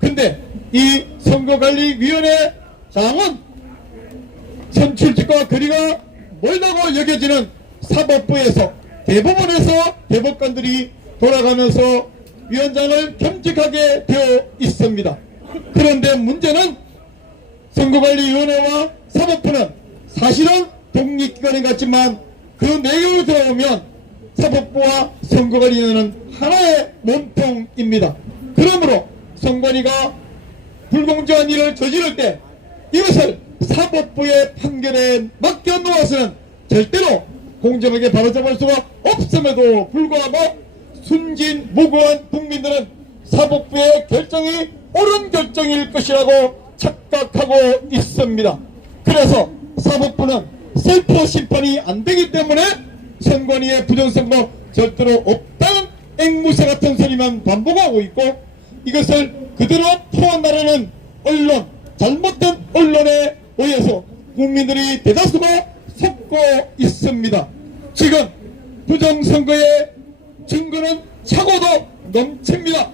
근데 이 선거관리위원회 장은 선출직과 거리가 멀다고 여겨지는 사법부에서 대법원에서 대법관들이 돌아가면서 위원장을 겸직하게 되어 있습니다. 그런데 문제는 선거관리위원회와 사법부는 사실은 독립기관인 것 같지만 그 내용으로 들어오면 사법부와 선거관리위원회는 하나의 몸통입니다. 그러므로 선관위가 불공정한 일을 저지를 때 이것을 사법부의 판결에 맡겨놓아서는 절대로 공정하게 바로잡을 수가 없음에도 불구하고 순진무구한 국민들은 사법부의 결정이 옳은 결정일 것이라고 착각하고 있습니다. 그래서 사법부는 셀프 심판이 안 되기 때문에 선관위의 부정선거 절대로 없다는 앵무새 같은 소리만 반복하고 있고 이것을 그대로 포함하려는 언론, 잘못된 언론에 의해서 국민들이 대다수가 속고 있습니다. 지금 부정선거의 증거는 차고도 넘칩니다.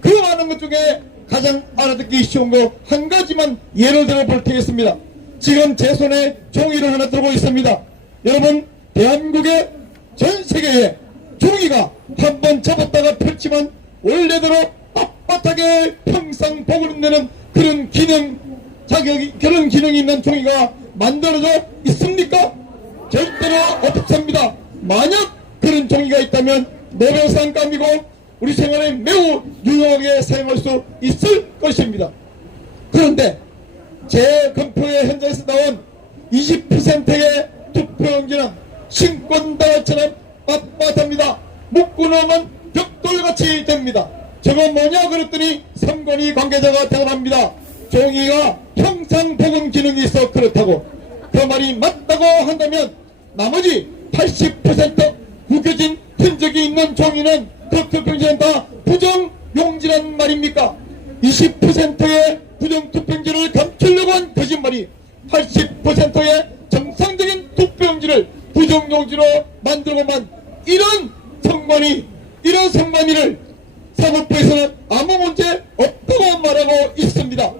그 많은 것 중에 가장 알아듣기 쉬운 거 한 가지만 예를 들어 볼 테겠습니다. 지금 제 손에 종이를 하나 들고 있습니다. 여러분, 대한민국의 전 세계에 종이가 한번 접었다가 펼치면 원래대로 빳빳하게 평상 복을 내는 그런 그런 기능이 있는 종이가 만들어져 있습니까? 절대로 없습니다. 만약 그런 종이가 있다면 노벨상감이고 우리 생활에 매우 유용하게 사용할 수 있을 것입니다. 그런데 제 검표의 현장에서 나온 20%의 투표용지는 신권다처럼 빳빳합니다. 묶어놓으면 벽돌같이 됩니다. 저거 뭐냐 그랬더니 선관위 관계자가 대답합니다. 종이가 평상복음 기능이 있어 그렇다고. 그 말이 맞다고 한다면 나머지 80% 구겨진 흔적이 있는 종이는 그 투표용지는 다 부정용지란 말입니까? 20%의 부정투표용지를 감추려고 한 거짓말이 80%의 정상적인 투표용지를 부정용지로 만들고만 이런 선관위를 사법부에서는 아무 문제 없다고 말하고 있습니다.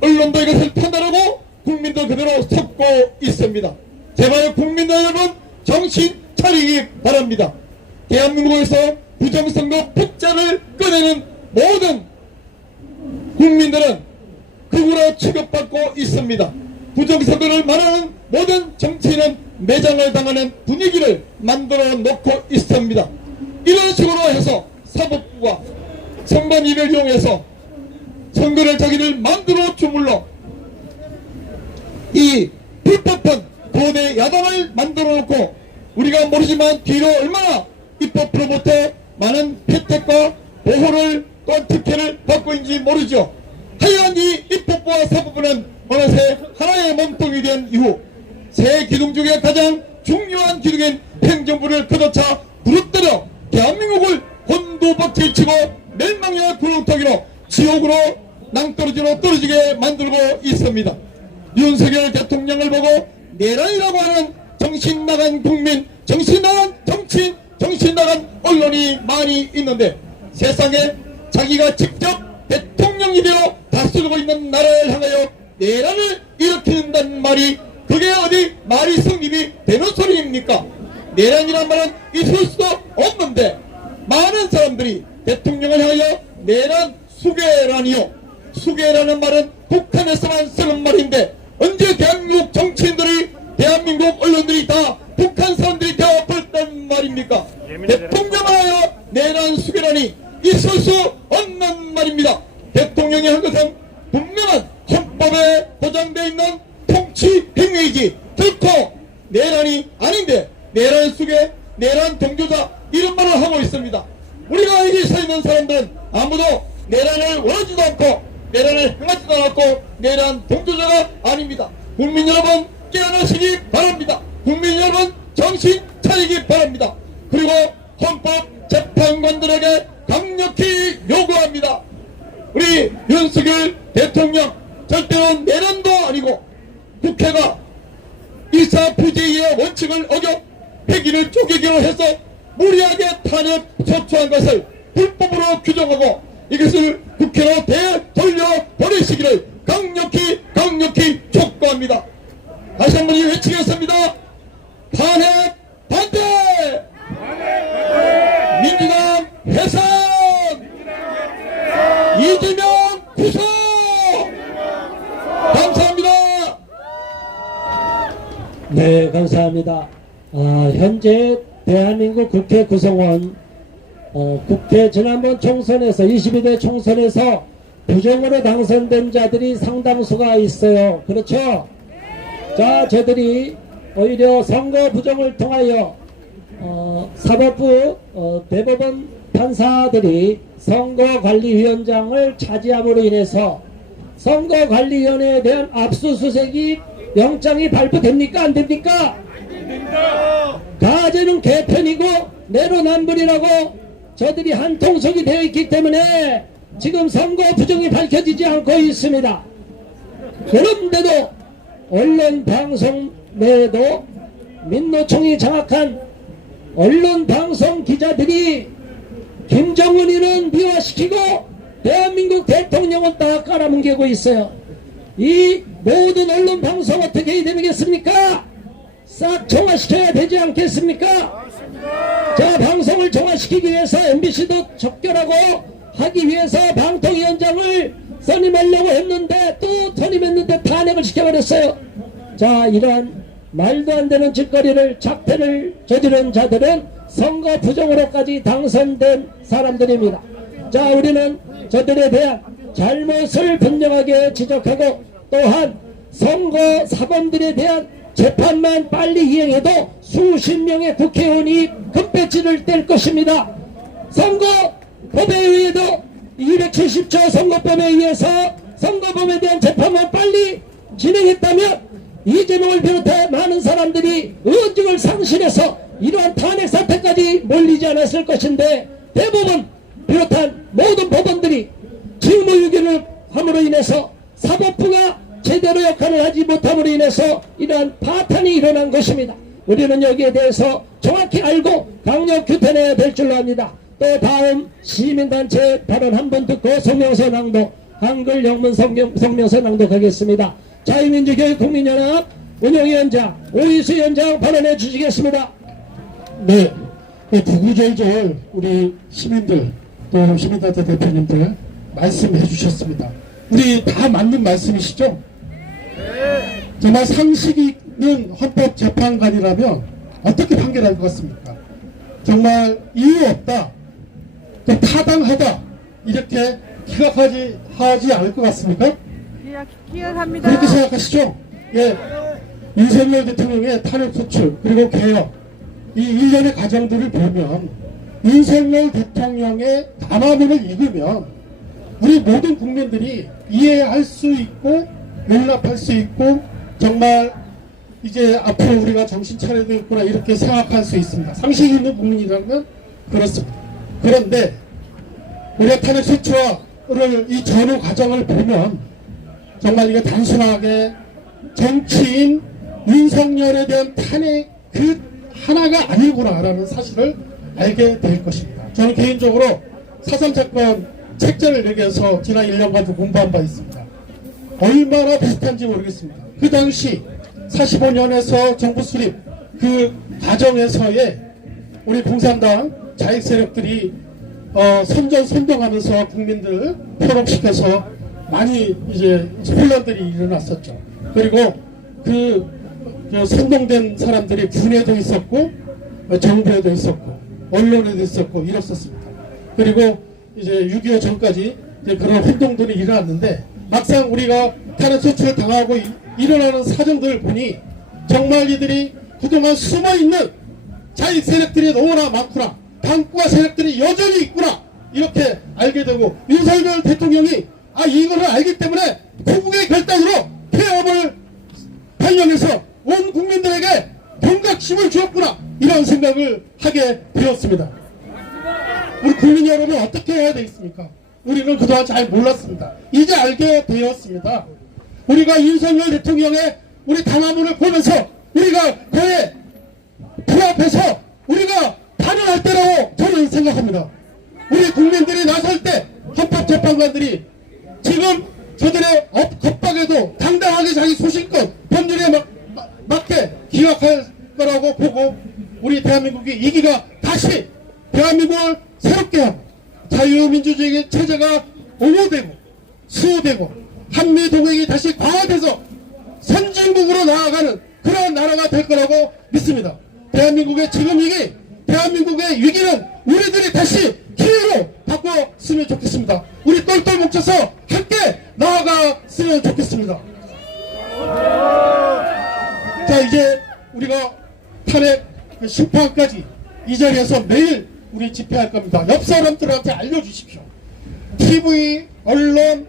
언론도 이것을 판단하고 국민도 그대로 속고 있습니다. 제발 국민 여러분 정신 차리기 바랍니다. 대한민국에서 부정선거 폭자를 꺼내는 모든 국민들은 극우로 취급받고 있습니다. 부정선거를 말하는 모든 정치인은 매장을 당하는 분위기를 만들어 놓고 있습니다. 이런 식으로 해서 사법부가 선관위를 이용해서 선거를 자기들 만들어 주물러 이 불법한 거대 야당을 만들어 놓고 우리가 모르지만 뒤로 얼마나 입법부로부터 많은 혜택과 보호를 또한 특혜를 받고 있는지 모르죠. 하여간 이 입법부와 사법부는 어느새 하나의 몸통이 된 이후 세 기둥 중에 가장 중요한 기둥인 행정부를 걷어차 부르뜨려 대한민국을 곤두박질치고 멸망의 구렁텅이로 지옥으로 낭떠러지로 떨어지게 만들고 있습니다. 윤석열 대통령을 보고 내란이라고 하는 정신나간 국민, 정신나간 정치인, 정신나간 언론이 많이 있는데 세상에 자기가 직접 대통령이 되어 다스리고 있는 나라를 향하여 내란을 일으킨다는 말이 그게 어디 말이 성립이 되는 소리입니까? 내란이란 말은 있을 수도 없는데 많은 사람들이 대통령을 향하여 내란 수괴란이요, 수괴라는 말은 북한에서만 쓰는 말인데 언제 대한민국 정치인들이 대한민국 언론들이 다 북한 사람들이 되어버렸단 말입니까? 대통령하여 내란 수괴란이 있을 수 없는 말입니다. 대통령이 한 것은 분명한 헌법에 보장되어 있는 통치 행위이지 결코 내란이 아닌데 내란 수괴, 내란 동조자 이런 말을 하고 있습니다. 우리가 여기 서 있는 사람들은 아무도 내란을 원하지도 않고 내란을 행하지도 않았고 내란 동조자가 아닙니다. 국민 여러분 깨어나시기 바랍니다. 국민 여러분 정신 차리기 바랍니다. 그리고 헌법 재판관들에게 강력히 요구합니다. 우리 윤석열 대통령 절대로 내란도 아니고 국회가 일사부재의 원칙을 어겨 폐기를 쪼개기로 해서 무리하게 탄핵 소추한 것을 불법으로 규정하고 이것을 국회로 되돌려버리시기를 강력히 촉구합니다. 다시 한번 외치겠습니다. 탄핵 반대! 민주당 해산! 이재명 구속! 감사합니다. 네, 감사합니다. 현재 대한민국 국회 구성원 국회 지난번 총선에서 22대 총선에서 부정으로 당선된 자들이 상당수가 있어요. 그렇죠? 자, 저들이 오히려 선거 부정을 통하여 사법부 대법원 판사들이 선거관리위원장을 차지함으로 인해서 선거관리위원회에 대한 압수수색이 영장이 발부됩니까? 안 됩니까? 가제는 개편이고 내로남불이라고 저들이 한통속이 되어 있기 때문에 지금 선거 부정이 밝혀지지 않고 있습니다. 그런데도 언론 방송 내에도 민노총이 장악한 언론 방송 기자들이 김정은이는 미화시키고 대한민국 대통령은 다 깔아뭉개고 있어요. 이 모든 언론 방송 어떻게 해야 되겠습니까? 싹 정화시켜야 되지 않겠습니까? 자, 방송을 정화시키기 위해서 MBC도 적결하고 하기 위해서 방통위원장을 선임하려고 했는데 또 선임했는데 탄핵을 시켜버렸어요. 자, 이러한 말도 안 되는 짓거리를 작태를 저지른 자들은 선거 부정으로까지 당선된 사람들입니다. 자, 우리는 저들에 대한 잘못을 분명하게 지적하고 또한 선거 사범들에 대한 재판만 빨리 이행해도 수십 명의 국회의원이 금배지를 뗄 것입니다. 선거법에 의해도 270조 선거법에 의해서 선거법에 대한 재판만 빨리 진행했다면 이재명을 비롯해 많은 사람들이 의원직을 상실해서 이러한 탄핵 사태까지 몰리지 않았을 것인데 대법원 비롯한 모든 법원들이 직무유기를 함으로 인해서 사법부가 제대로 역할을 하지 못함으로 인해서 이러한 파탄이 일어난 것입니다. 우리는 여기에 대해서 정확히 알고 강력 규탄해야 될 줄로 압니다. 또 다음 시민단체 발언 한 번 듣고 성명서 낭독, 한글 영문 성명서 낭독하겠습니다. 자유민주교육국민연합 운영위원장 오이수 위원장 발언해 주시겠습니다. 네, 구구절절 우리 시민들 또 시민단체 대표님들 말씀해 주셨습니다. 우리 다 맞는 말씀이시죠? 정말 상식 있는 헌법재판관이라면 어떻게 판결할 것 같습니까? 정말 이유 없다, 또 타당하다 이렇게 하지 않을 것 같습니까? 기각합니다. 그렇게 생각하시죠? 예, 윤석열 대통령의 탄핵 소출 그리고 개혁 이 일련의 과정들을 보면 윤석열 대통령의 담화문을 읽으면 우리 모든 국민들이 이해할 수 있고 용납할 수 있고 정말 이제 앞으로 우리가 정신 차려야 되겠구나 이렇게 생각할 수 있습니다. 상식 있는 국민이라면 그렇습니다. 그런데 우리가 탄핵 소추를 이 전후 과정을 보면 정말 이게 단순하게 정치인 윤석열에 대한 탄핵 그 하나가 아니구나라는 사실을 알게 될 것입니다. 저는 개인적으로 4.3 사건 책자를 내게서 지난 1년간 공부한 바 있습니다. 얼마나 비슷한지 모르겠습니다. 그 당시 45년에서 정부 수립 그 과정에서의 우리 공산당 자익 세력들이 선동하면서 국민들 포록시켜서 많이 이제 혼란들이 일어났었죠. 그리고 그 선동된 사람들이 군에도 있었고 정부에도 있었고 언론에도 있었고 이랬었습니다. 그리고 이제 6.25 전까지 이제 그런 혼동들이 일어났는데 막상 우리가 탄핵 소추를 당하고 일어나는 사정들을 보니 정말 이들이 그동안 숨어있는 자익 세력들이 너무나 많구나, 당과 세력들이 여전히 있구나, 이렇게 알게 되고, 윤석열 대통령이 이거를 알기 때문에 고국의 결단으로 폐업을 발령해서 온 국민들에게 경각심을 주었구나, 이런 생각을 하게 되었습니다. 우리 국민 여러분 어떻게 해야 되겠습니까? 우리는 그동안 잘 몰랐습니다. 이제 알게 되었습니다. 우리가 윤석열 대통령의 우리 당화문을 보면서 우리가 그의 부합해서 우리가 단연할 때라고 저는 생각합니다. 우리 국민들이 나설 때 헌법재판관들이 지금 저들의 겁박에도 당당하게 자기 소신껏 법률에 맞게 기각할 거라고 보고, 우리 대한민국이 이기가 다시 대한민국을 새롭게 하고 자유민주주의 체제가 옹호되고 수호되고 한미동맹이 다시 강화돼서 선진국으로 나아가는 그런 나라가 될 거라고 믿습니다. 대한민국의 지금 위기, 대한민국의 위기는 우리들이 다시 기회로 바꿨으면 좋겠습니다. 우리 똘똘 뭉쳐서 함께 나아갔으면 좋겠습니다. 자, 이제 우리가 탄핵 심판까지 이 자리에서 매일 우리 집회할 겁니다. 옆 사람들한테 알려주십시오. TV, 언론,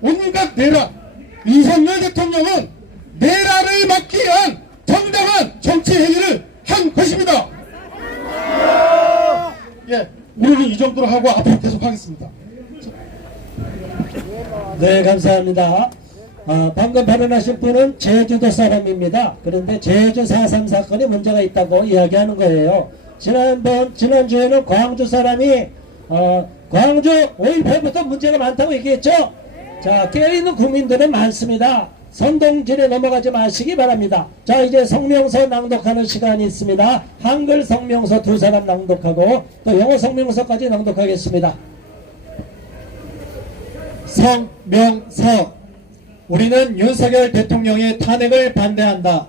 온갖 내라. 윤석열 대통령은 내라를 막기 위한 정당한 정치 행위를 한 것입니다. 예, 우리는 이 정도로 하고 앞으로 계속 하겠습니다. 네, 감사합니다. 방금 발언하신 분은 제주도 사람입니다. 그런데 제주 4.3 사건에 문제가 있다고 이야기하는 거예요. 지난주에는 광주 사람이 광주 5.18부터 문제가 많다고 얘기했죠. 자, 깨어있는 국민들은 많습니다. 선동질에 넘어가지 마시기 바랍니다. 자, 이제 성명서 낭독하는 시간이 있습니다. 한글 성명서 2사람 낭독하고 또 영어 성명서까지 낭독하겠습니다. 성명서. 우리는 윤석열 대통령의 탄핵을 반대한다.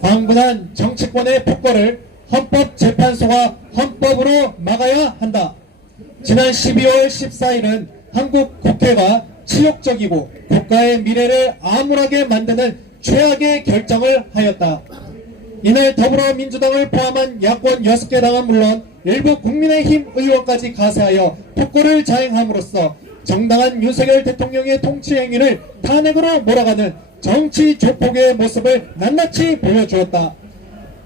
광분한 정치권의 폭거를 헌법재판소가 헌법으로 막아야 한다. 지난 12월 14일은 한국 국회가 치욕적이고 국가의 미래를 암울하게 만드는 최악의 결정을 하였다. 이날 더불어민주당을 포함한 야권 6개 당은 물론 일부 국민의힘 의원까지 가세하여 폭거를 자행함으로써 정당한 윤석열 대통령의 통치 행위를 탄핵으로 몰아가는 정치 조폭의 모습을 낱낱이 보여주었다.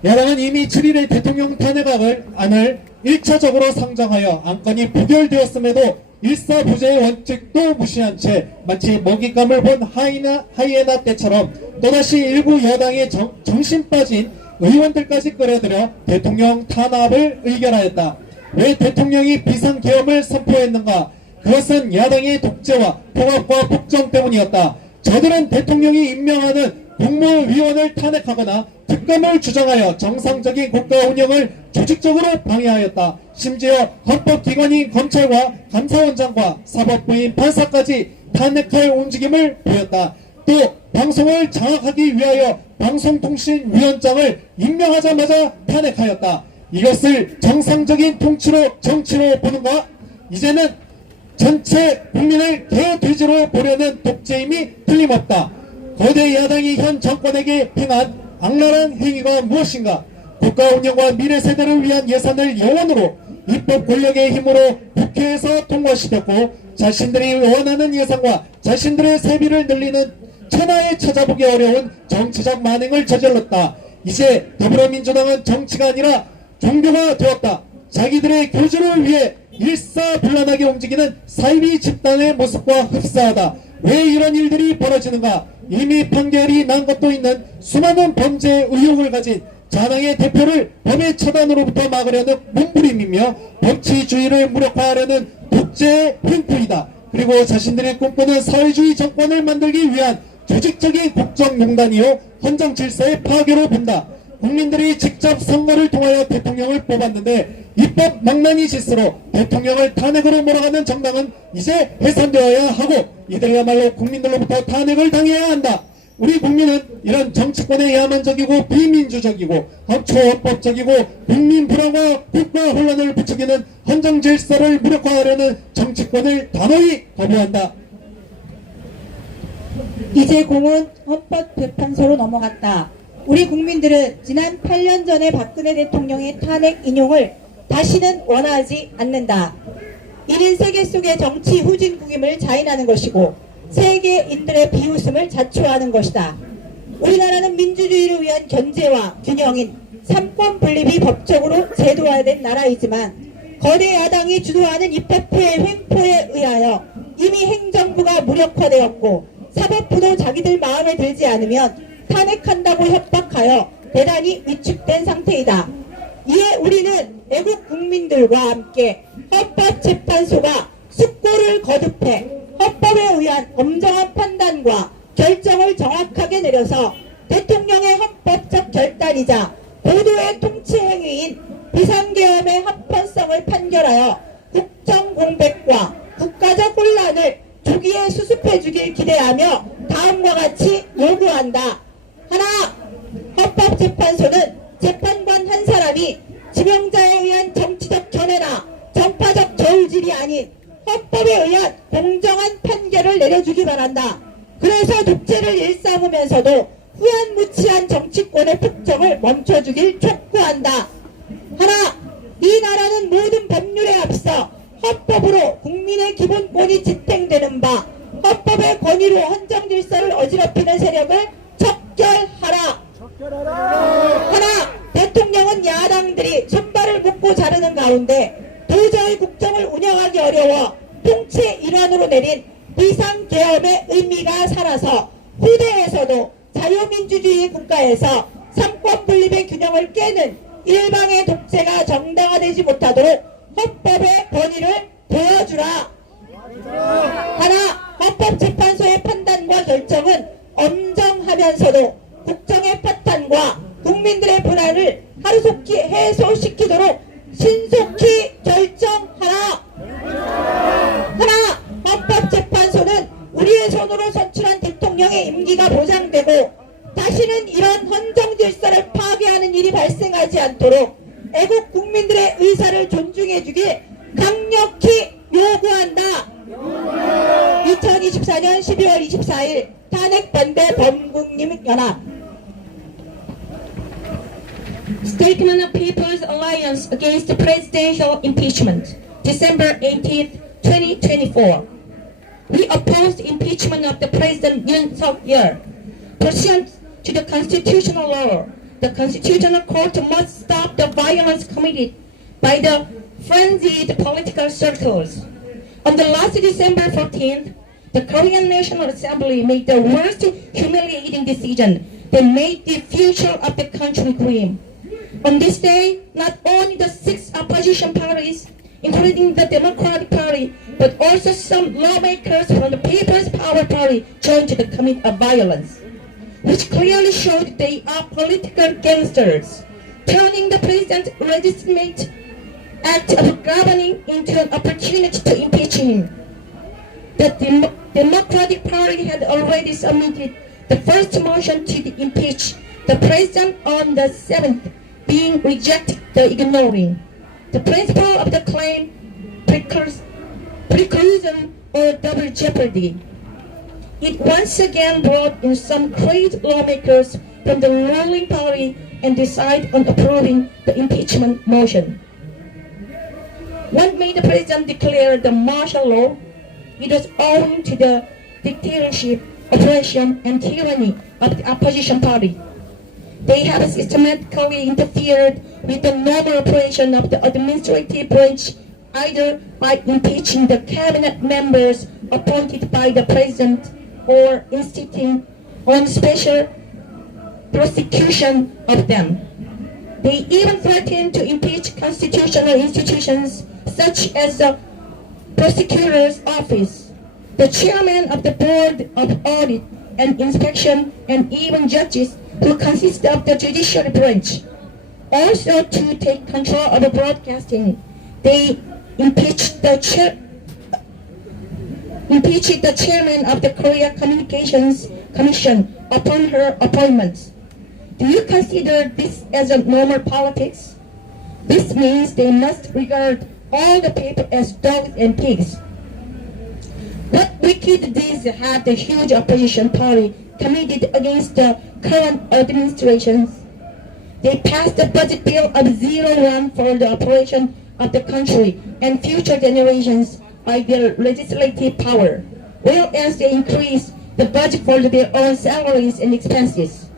야당은 이미 7일의 대통령 탄핵안을 1차적으로 상정하여 안건이 부결되었음에도 일사부재의 원칙도 무시한 채 마치 먹잇감을 본 하이에나 때처럼 또다시 일부 여당의 정신 빠진 의원들까지 끌어들여 대통령 탄압을 의결하였다. 왜 대통령이 비상계엄을 선포했는가? 그것은 야당의 독재와 통합과 폭정 때문이었다. 저들은 대통령이 임명하는 국무위원을 탄핵하거나 특검을 주장하여 정상적인 국가 운영을 조직적으로 방해하였다. 심지어 헌법기관인 검찰과 감사원장과 사법부인 판사까지 탄핵할 움직임을 보였다. 또 방송을 장악하기 위하여 방송통신위원장을 임명하자마자 탄핵하였다. 이것을 정상적인 통치로 정치로 보는가? 이제는 전체 국민을 개돼지로 보려는 독재임이 틀림없다. 거대 야당이 현 정권에게 행한 악랄한 행위가 무엇인가? 국가 운영과 미래 세대를 위한 예산을 영원으로 입법 권력의 힘으로 국회에서 통과시켰고 자신들이 원하는 예산과 자신들의 세비를 늘리는 천하에 찾아보기 어려운 정치적 만행을 저질렀다. 이제 더불어민주당은 정치가 아니라 종교가 되었다. 자기들의 교주를 위해 일사불란하게 움직이는 사이비 집단의 모습과 흡사하다. 왜 이런 일들이 벌어지는가? 이미 판결이 난 것도 있는 수많은 범죄 의혹을 가진 자당의 대표를 범의 처단으로부터 막으려는 몸부림이며 법치주의를 무력화하려는 독재의 횡포이다. 그리고 자신들이 꿈꾸는 사회주의 정권을 만들기 위한 조직적인 국정농단이요 헌정질서의 파괴로 본다. 국민들이 직접 선거를 통하여 대통령을 뽑았는데 입법 망나니 짓으로 대통령을 탄핵으로 몰아가는 정당은 이제 해산되어야 하고 이들이야말로 국민들로부터 탄핵을 당해야 한다. 우리 국민은 이런 정치권의 야만적이고 비민주적이고 초헌법적이고 국민 불안과 국가 혼란을 부추기는 헌정 질서를 무력화하려는 정치권을 단호히 거부한다. 이제 공은 헌법재판소로 넘어갔다. 우리 국민들은 지난 8년 전에 박근혜 대통령의 탄핵 인용을 다시는 원하지 않는다. 이는 세계 속의 정치 후진국임을 자인하는 것이고 세계인들의 비웃음을 자초하는 것이다. 우리나라는 민주주의를 위한 견제와 균형인 삼권 분립이 법적으로 제도화된 나라이지만 거대 야당이 주도하는 입법회 횡포에 의하여 이미 행정부가 무력화되었고 사법부도 자기들 마음에 들지 않으면 탄핵한다고 협박하여 대단히 위축된 상태이다. 이에 우리는 애국 국민들과 함께 헌법재판소가 숙고를 거듭해 헌법에 의한 엄정한 판단과 결정을 정확하게 내려서 대통령의 헌법적 결단이자 보도의 통치 행위인 비상계엄의 합헌성을 판결하여 국정공백과 국가적 혼란을 조기에 수습해주길 기대하며 다음과 같이 요구한다. 하나, 헌법재판소는 재판관 한 사람이 지명자에 의한 정치적 견해나 정파적 저울질이 아닌 헌법에 의한 공정한 판결을 내려주기 바란다. 그래서 독재를 일삼으면서도 후한무치한 정치권의 폭정을 멈춰주길 촉구한다. 하나, 이 나라는 모든 법률에 앞서 헌법으로 국민의 기본권이 지탱되는 바 헌법의 권위로 헌정질서를 어지럽히는 세력을 척결하라. 하나, 대통령은 야당들이 손발을 묶고 자르는 가운데 도저히 국정을 운영하기 어려워 통치 일환으로 내린 비상계엄의 의미가 살아서 후대에서도 자유민주주의 국가에서 삼권 분립의 균형을 깨는 일방의 독재가 정당화되지 못하도록 헌법의 권위를 보여주라. 하나, 헌법재판소의 판단과 결정은 엄정하면서도 국정의 파탄과 국민들의 불안을 하루속히 해소시키도록 신속히 결정하라. 하나, 헌법재판소는 우리의 손으로 선출한 대통령의 임기가 보장되고 다시는 이런 헌정질서를 파괴하는 일이 발생하지 않도록 애국 국민들의 의사를 존중해주길 강력히 요구한다. 2024년 12월 24일 탄핵반대 범국민연합 Statement of People's Alliance Against the Presidential Impeachment, December 18, 2024. We oppose the impeachment of the President Yoon Suk-yeol. Pursuant to the constitutional law, the Constitutional Court must stop the violence committed by the frenzied political circles. On the last December 14th, the Korean National Assembly made the worst humiliating decision that made the future of the country grim. On this day, not only the 6 opposition parties, including the Democratic Party, but also some lawmakers from the People's Power Party joined to the commit of violence, which clearly showed they are political gangsters, turning the president's legitimate act of governing into an opportunity to impeach him. The Democratic Party had already submitted the first motion to impeach the president on the 7th, being rejected the ignoring. The principle of the claim preclusion or double jeopardy. It once again brought in some great lawmakers from the ruling party and decided on approving the impeachment motion. What made the president declare the martial law? It was owing to the dictatorship, oppression, and tyranny of the opposition party. They have systematically interfered with the normal operation of the administrative branch, either by impeaching the cabinet members appointed by the president or instituting on special prosecution of them. They even threatened to impeach constitutional institutions such as the prosecutor's office, the chairman of the board of audit and inspection, and even judges who consists of the judiciary branch. Also, to take control of the broadcasting, they impeached the chairman of the Korea Communications Commission upon her appointment. Do you consider this as a normal politics? This means they must regard all the people as dogs and pigs. What wicked deeds have the huge opposition party committed against the current administrations? They passed a budget bill of 01 for the operation of the country and future generations by their legislative power, whereas they increased the budget for their own salaries and expenses,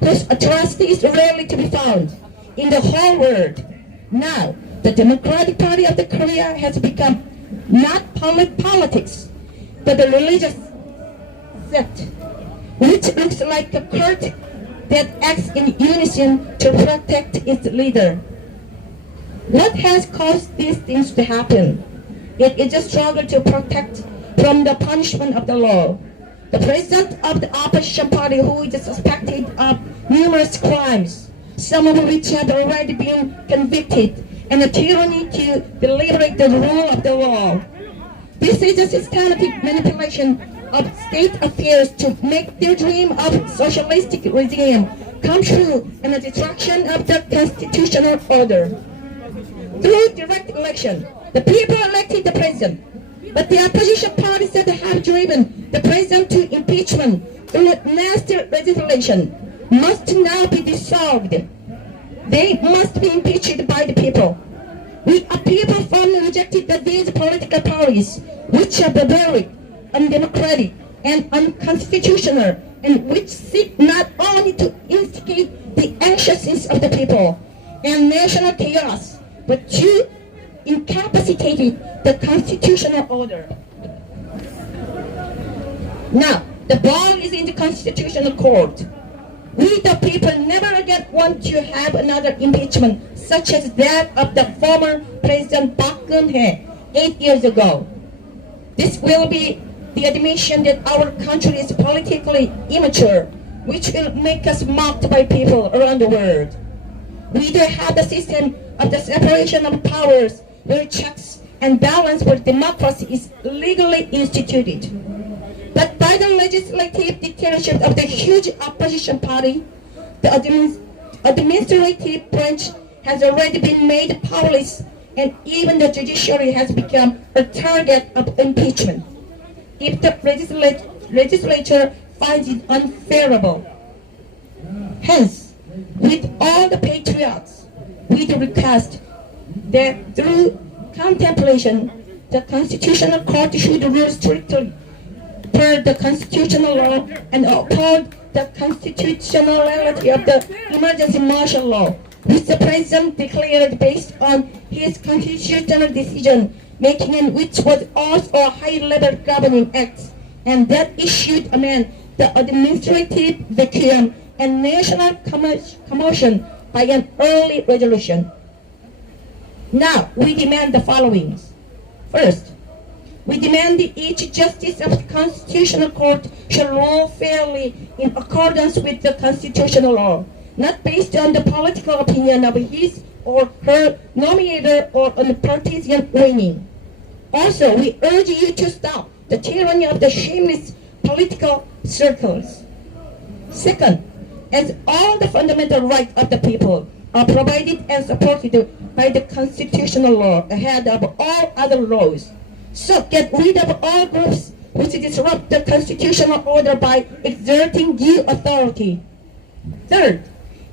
whose atrocities rarely to be found in the whole world. Now, the Democratic Party of the Korea has become not public politics, but a religious sect, which looks like a cult that acts in unison to protect its leader. What has caused these things to happen? It is a struggle to protect from the punishment of the law. The president of the opposition party, who is suspected of numerous crimes, some of which have already been convicted, and a tyranny to deliberate the rule of the law. This is a systematic manipulation of state affairs to make their dream of socialistic regime come true and the destruction of the constitutional order. Through direct election, the people elected the president, but the opposition parties that have driven the president to impeachment through nasty legislation must now be dissolved. They must be impeached by the people. We a people firmly rejected these political parties, which are barbaric, undemocratic, and unconstitutional, and which seek not only to instigate the anxiousness of the people and national chaos, but to incapacitate the constitutional order. Now, the ball is in the constitutional court. We the people never again want to have another impeachment such as that of the former President Park Geun-hye 8 years ago. This will be the admission that our country is politically immature, which will make us mocked by people around the world. We do have a system of the separation of powers where checks and balance for democracy is legally instituted. But by the legislative dictatorship of the huge opposition party, the administrative branch has already been made powerless, and even the judiciary has become a target of impeachment. If the legislature finds it unfavorable. Hence, with all the patriots, we do request that through contemplation, the Constitutional Court should rule strictly per the constitutional law and uphold the constitutionality of the emergency martial law, which the President declared based on his constitutional decision making, and which was also a high-level governing act, and that issued amend the administrative vacuum and national commotion by an early resolution. Now, we demand the following. First, we demand that each justice of the Constitutional Court shall rule fairly in accordance with the constitutional law, not based on the political opinion of his or her nominator or on partisan winning. Also, we urge you to stop the tyranny of the shameless political circles. Second, as all the fundamental rights of the people are provided and supported by the constitutional law ahead of all other laws, so get rid of all groups which disrupt the constitutional order by exerting due authority. Third,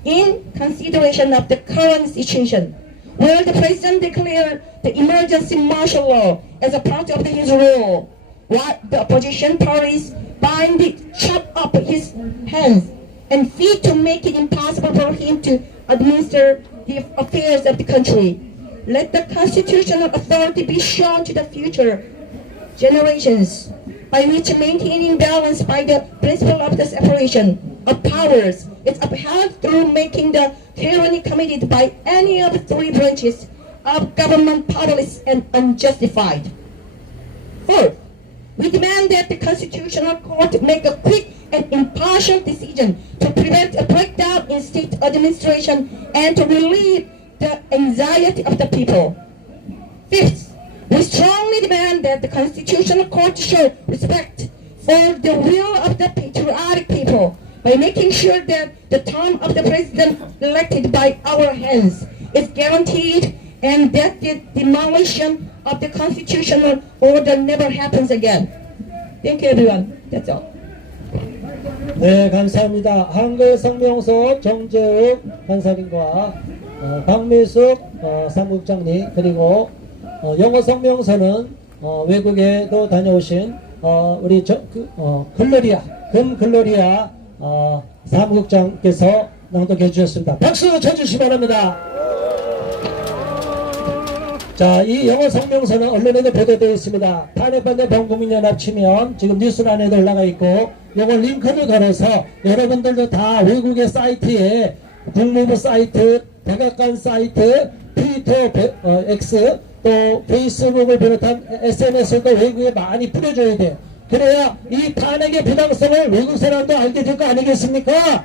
in consideration of the current situation, where the President declared the emergency martial law as a part of his rule, while the opposition parties bind it, chop up his hands, and feet to make it impossible for him to administer the affairs of the country. Let the constitutional authority be shown to the future generations, by which maintaining balance by the principle of the separation of powers is upheld through making the tyranny committed by any of the three branches of government powerless and unjustified. Fourth, we demand that the Constitutional Court make a quick and impartial decision to prevent a breakdown administration and to relieve the anxiety of the people. Fifth, we strongly demand that the Constitutional Court show respect for the will of the patriotic people by making sure that the term of the president elected by our hands is guaranteed and that the demolition of the constitutional order never happens again. Thank you, everyone. That's all. 네, 감사합니다. 한글 성명서 정재욱 판사님과 박미숙 사무국장님, 그리고 영어 성명서는 외국에도 다녀오신 우리 금글로리아 사무국장께서 낭독해 주셨습니다. 박수 쳐주시기 바랍니다. 자, 이 영어 성명서는 언론에도 보도되어 있습니다. 탄핵반대 범국민연합 치면 지금 뉴스란에도 올라가 있고, 이걸 링크를 걸어서 여러분들도 다 외국의 사이트에, 국무부 사이트, 백악관 사이트, 트위터, X, 또 페이스북을 비롯한 SNS도 외국에 많이 뿌려줘야 돼요. 그래야 이 탄핵의 부당성을 외국 사람도 알게 될 거 아니겠습니까?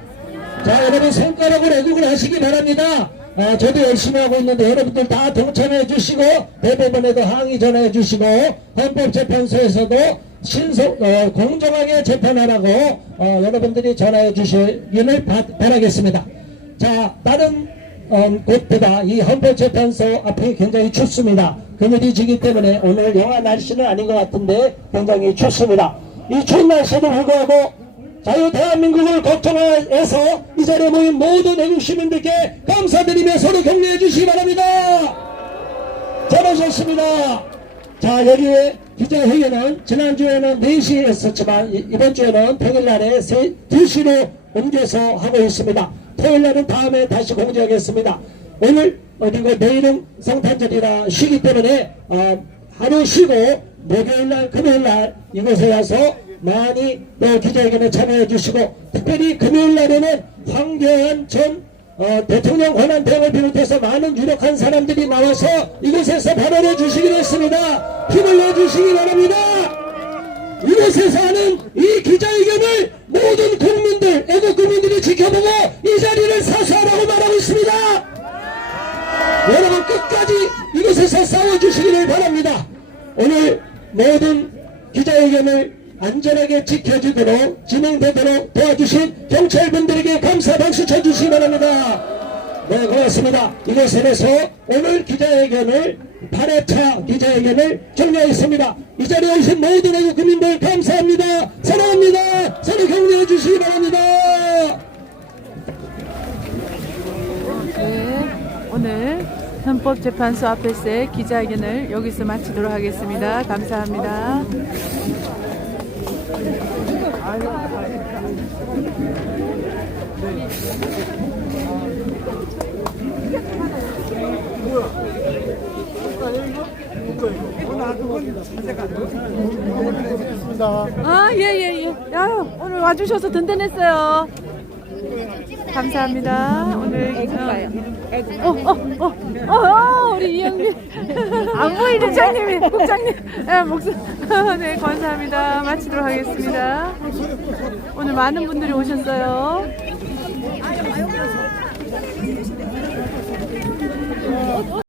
자, 여러분 손가락으로 애국을 하시기 바랍니다. 저도 열심히 하고 있는데 여러분들 다 동참해 주시고, 대법원에도 항의 전해 주시고, 헌법재판소에서도 공정하게 재판하라고 여러분들이 전해 주시기를 바라겠습니다. 자, 다른 곳보다 이 헌법재판소 앞이 굉장히 춥습니다. 그늘이 지기 때문에 오늘 영하 날씨는 아닌 것 같은데 굉장히 춥습니다. 이 추운 날씨에도 불구하고 자유 대한민국을 걱정해서 이 자리에 모인 모든 애국 시민들께 감사드리며 서로 격려해 주시기 바랍니다. 잘하셨습니다. 자, 여기에 기자회견은 지난주에는 4시에 했었지만 이번 주에는 평일날에 2시로 옮겨서 하고 있습니다. 토요일날은 다음에 다시 공지하겠습니다. 오늘 그리고 내일은 성탄절이라 쉬기 때문에 하루 쉬고 목요일날 금요일날 이곳에 와서 많이 또 기자회견에 참여해 주시고, 특별히 금요일날에는 황교안 전 대통령 권한대행을 비롯해서 많은 유력한 사람들이 나와서 이곳에서 발언해 주시기로 했습니다. 힘을 내주시기 바랍니다. 이곳에서 하는 이 기자회견을 모든 국민들, 애국 국민들이 지켜보고 이 자리를 사수하라고 말하고 있습니다. 여러분 끝까지 이곳에서 싸워주시기를 바랍니다. 오늘 모든 기자회견을 안전하게 지켜주도록 진행되도록 도와주신 경찰분들에게 감사 박수 쳐주시기 바랍니다. 네, 고맙습니다. 이곳에서 오늘 기자회견을 8회차 기자회견을 종료하겠습니다. 이 자리에 오신 모든 애국 국민들 감사합니다. 사랑합니다. 서로 격려해 주시기 바랍니다. 네, 오늘 헌법재판소 앞에서의 기자회견을 여기서 마치도록 하겠습니다. 감사합니다. 예. 야, 오늘 와주셔서 든든했어요. 감사합니다. 오늘 우리 이영민 안 보이는 국장님 목소리 네, 감사합니다. 마치도록 하겠습니다. 오늘 많은 분들이 오셨어요.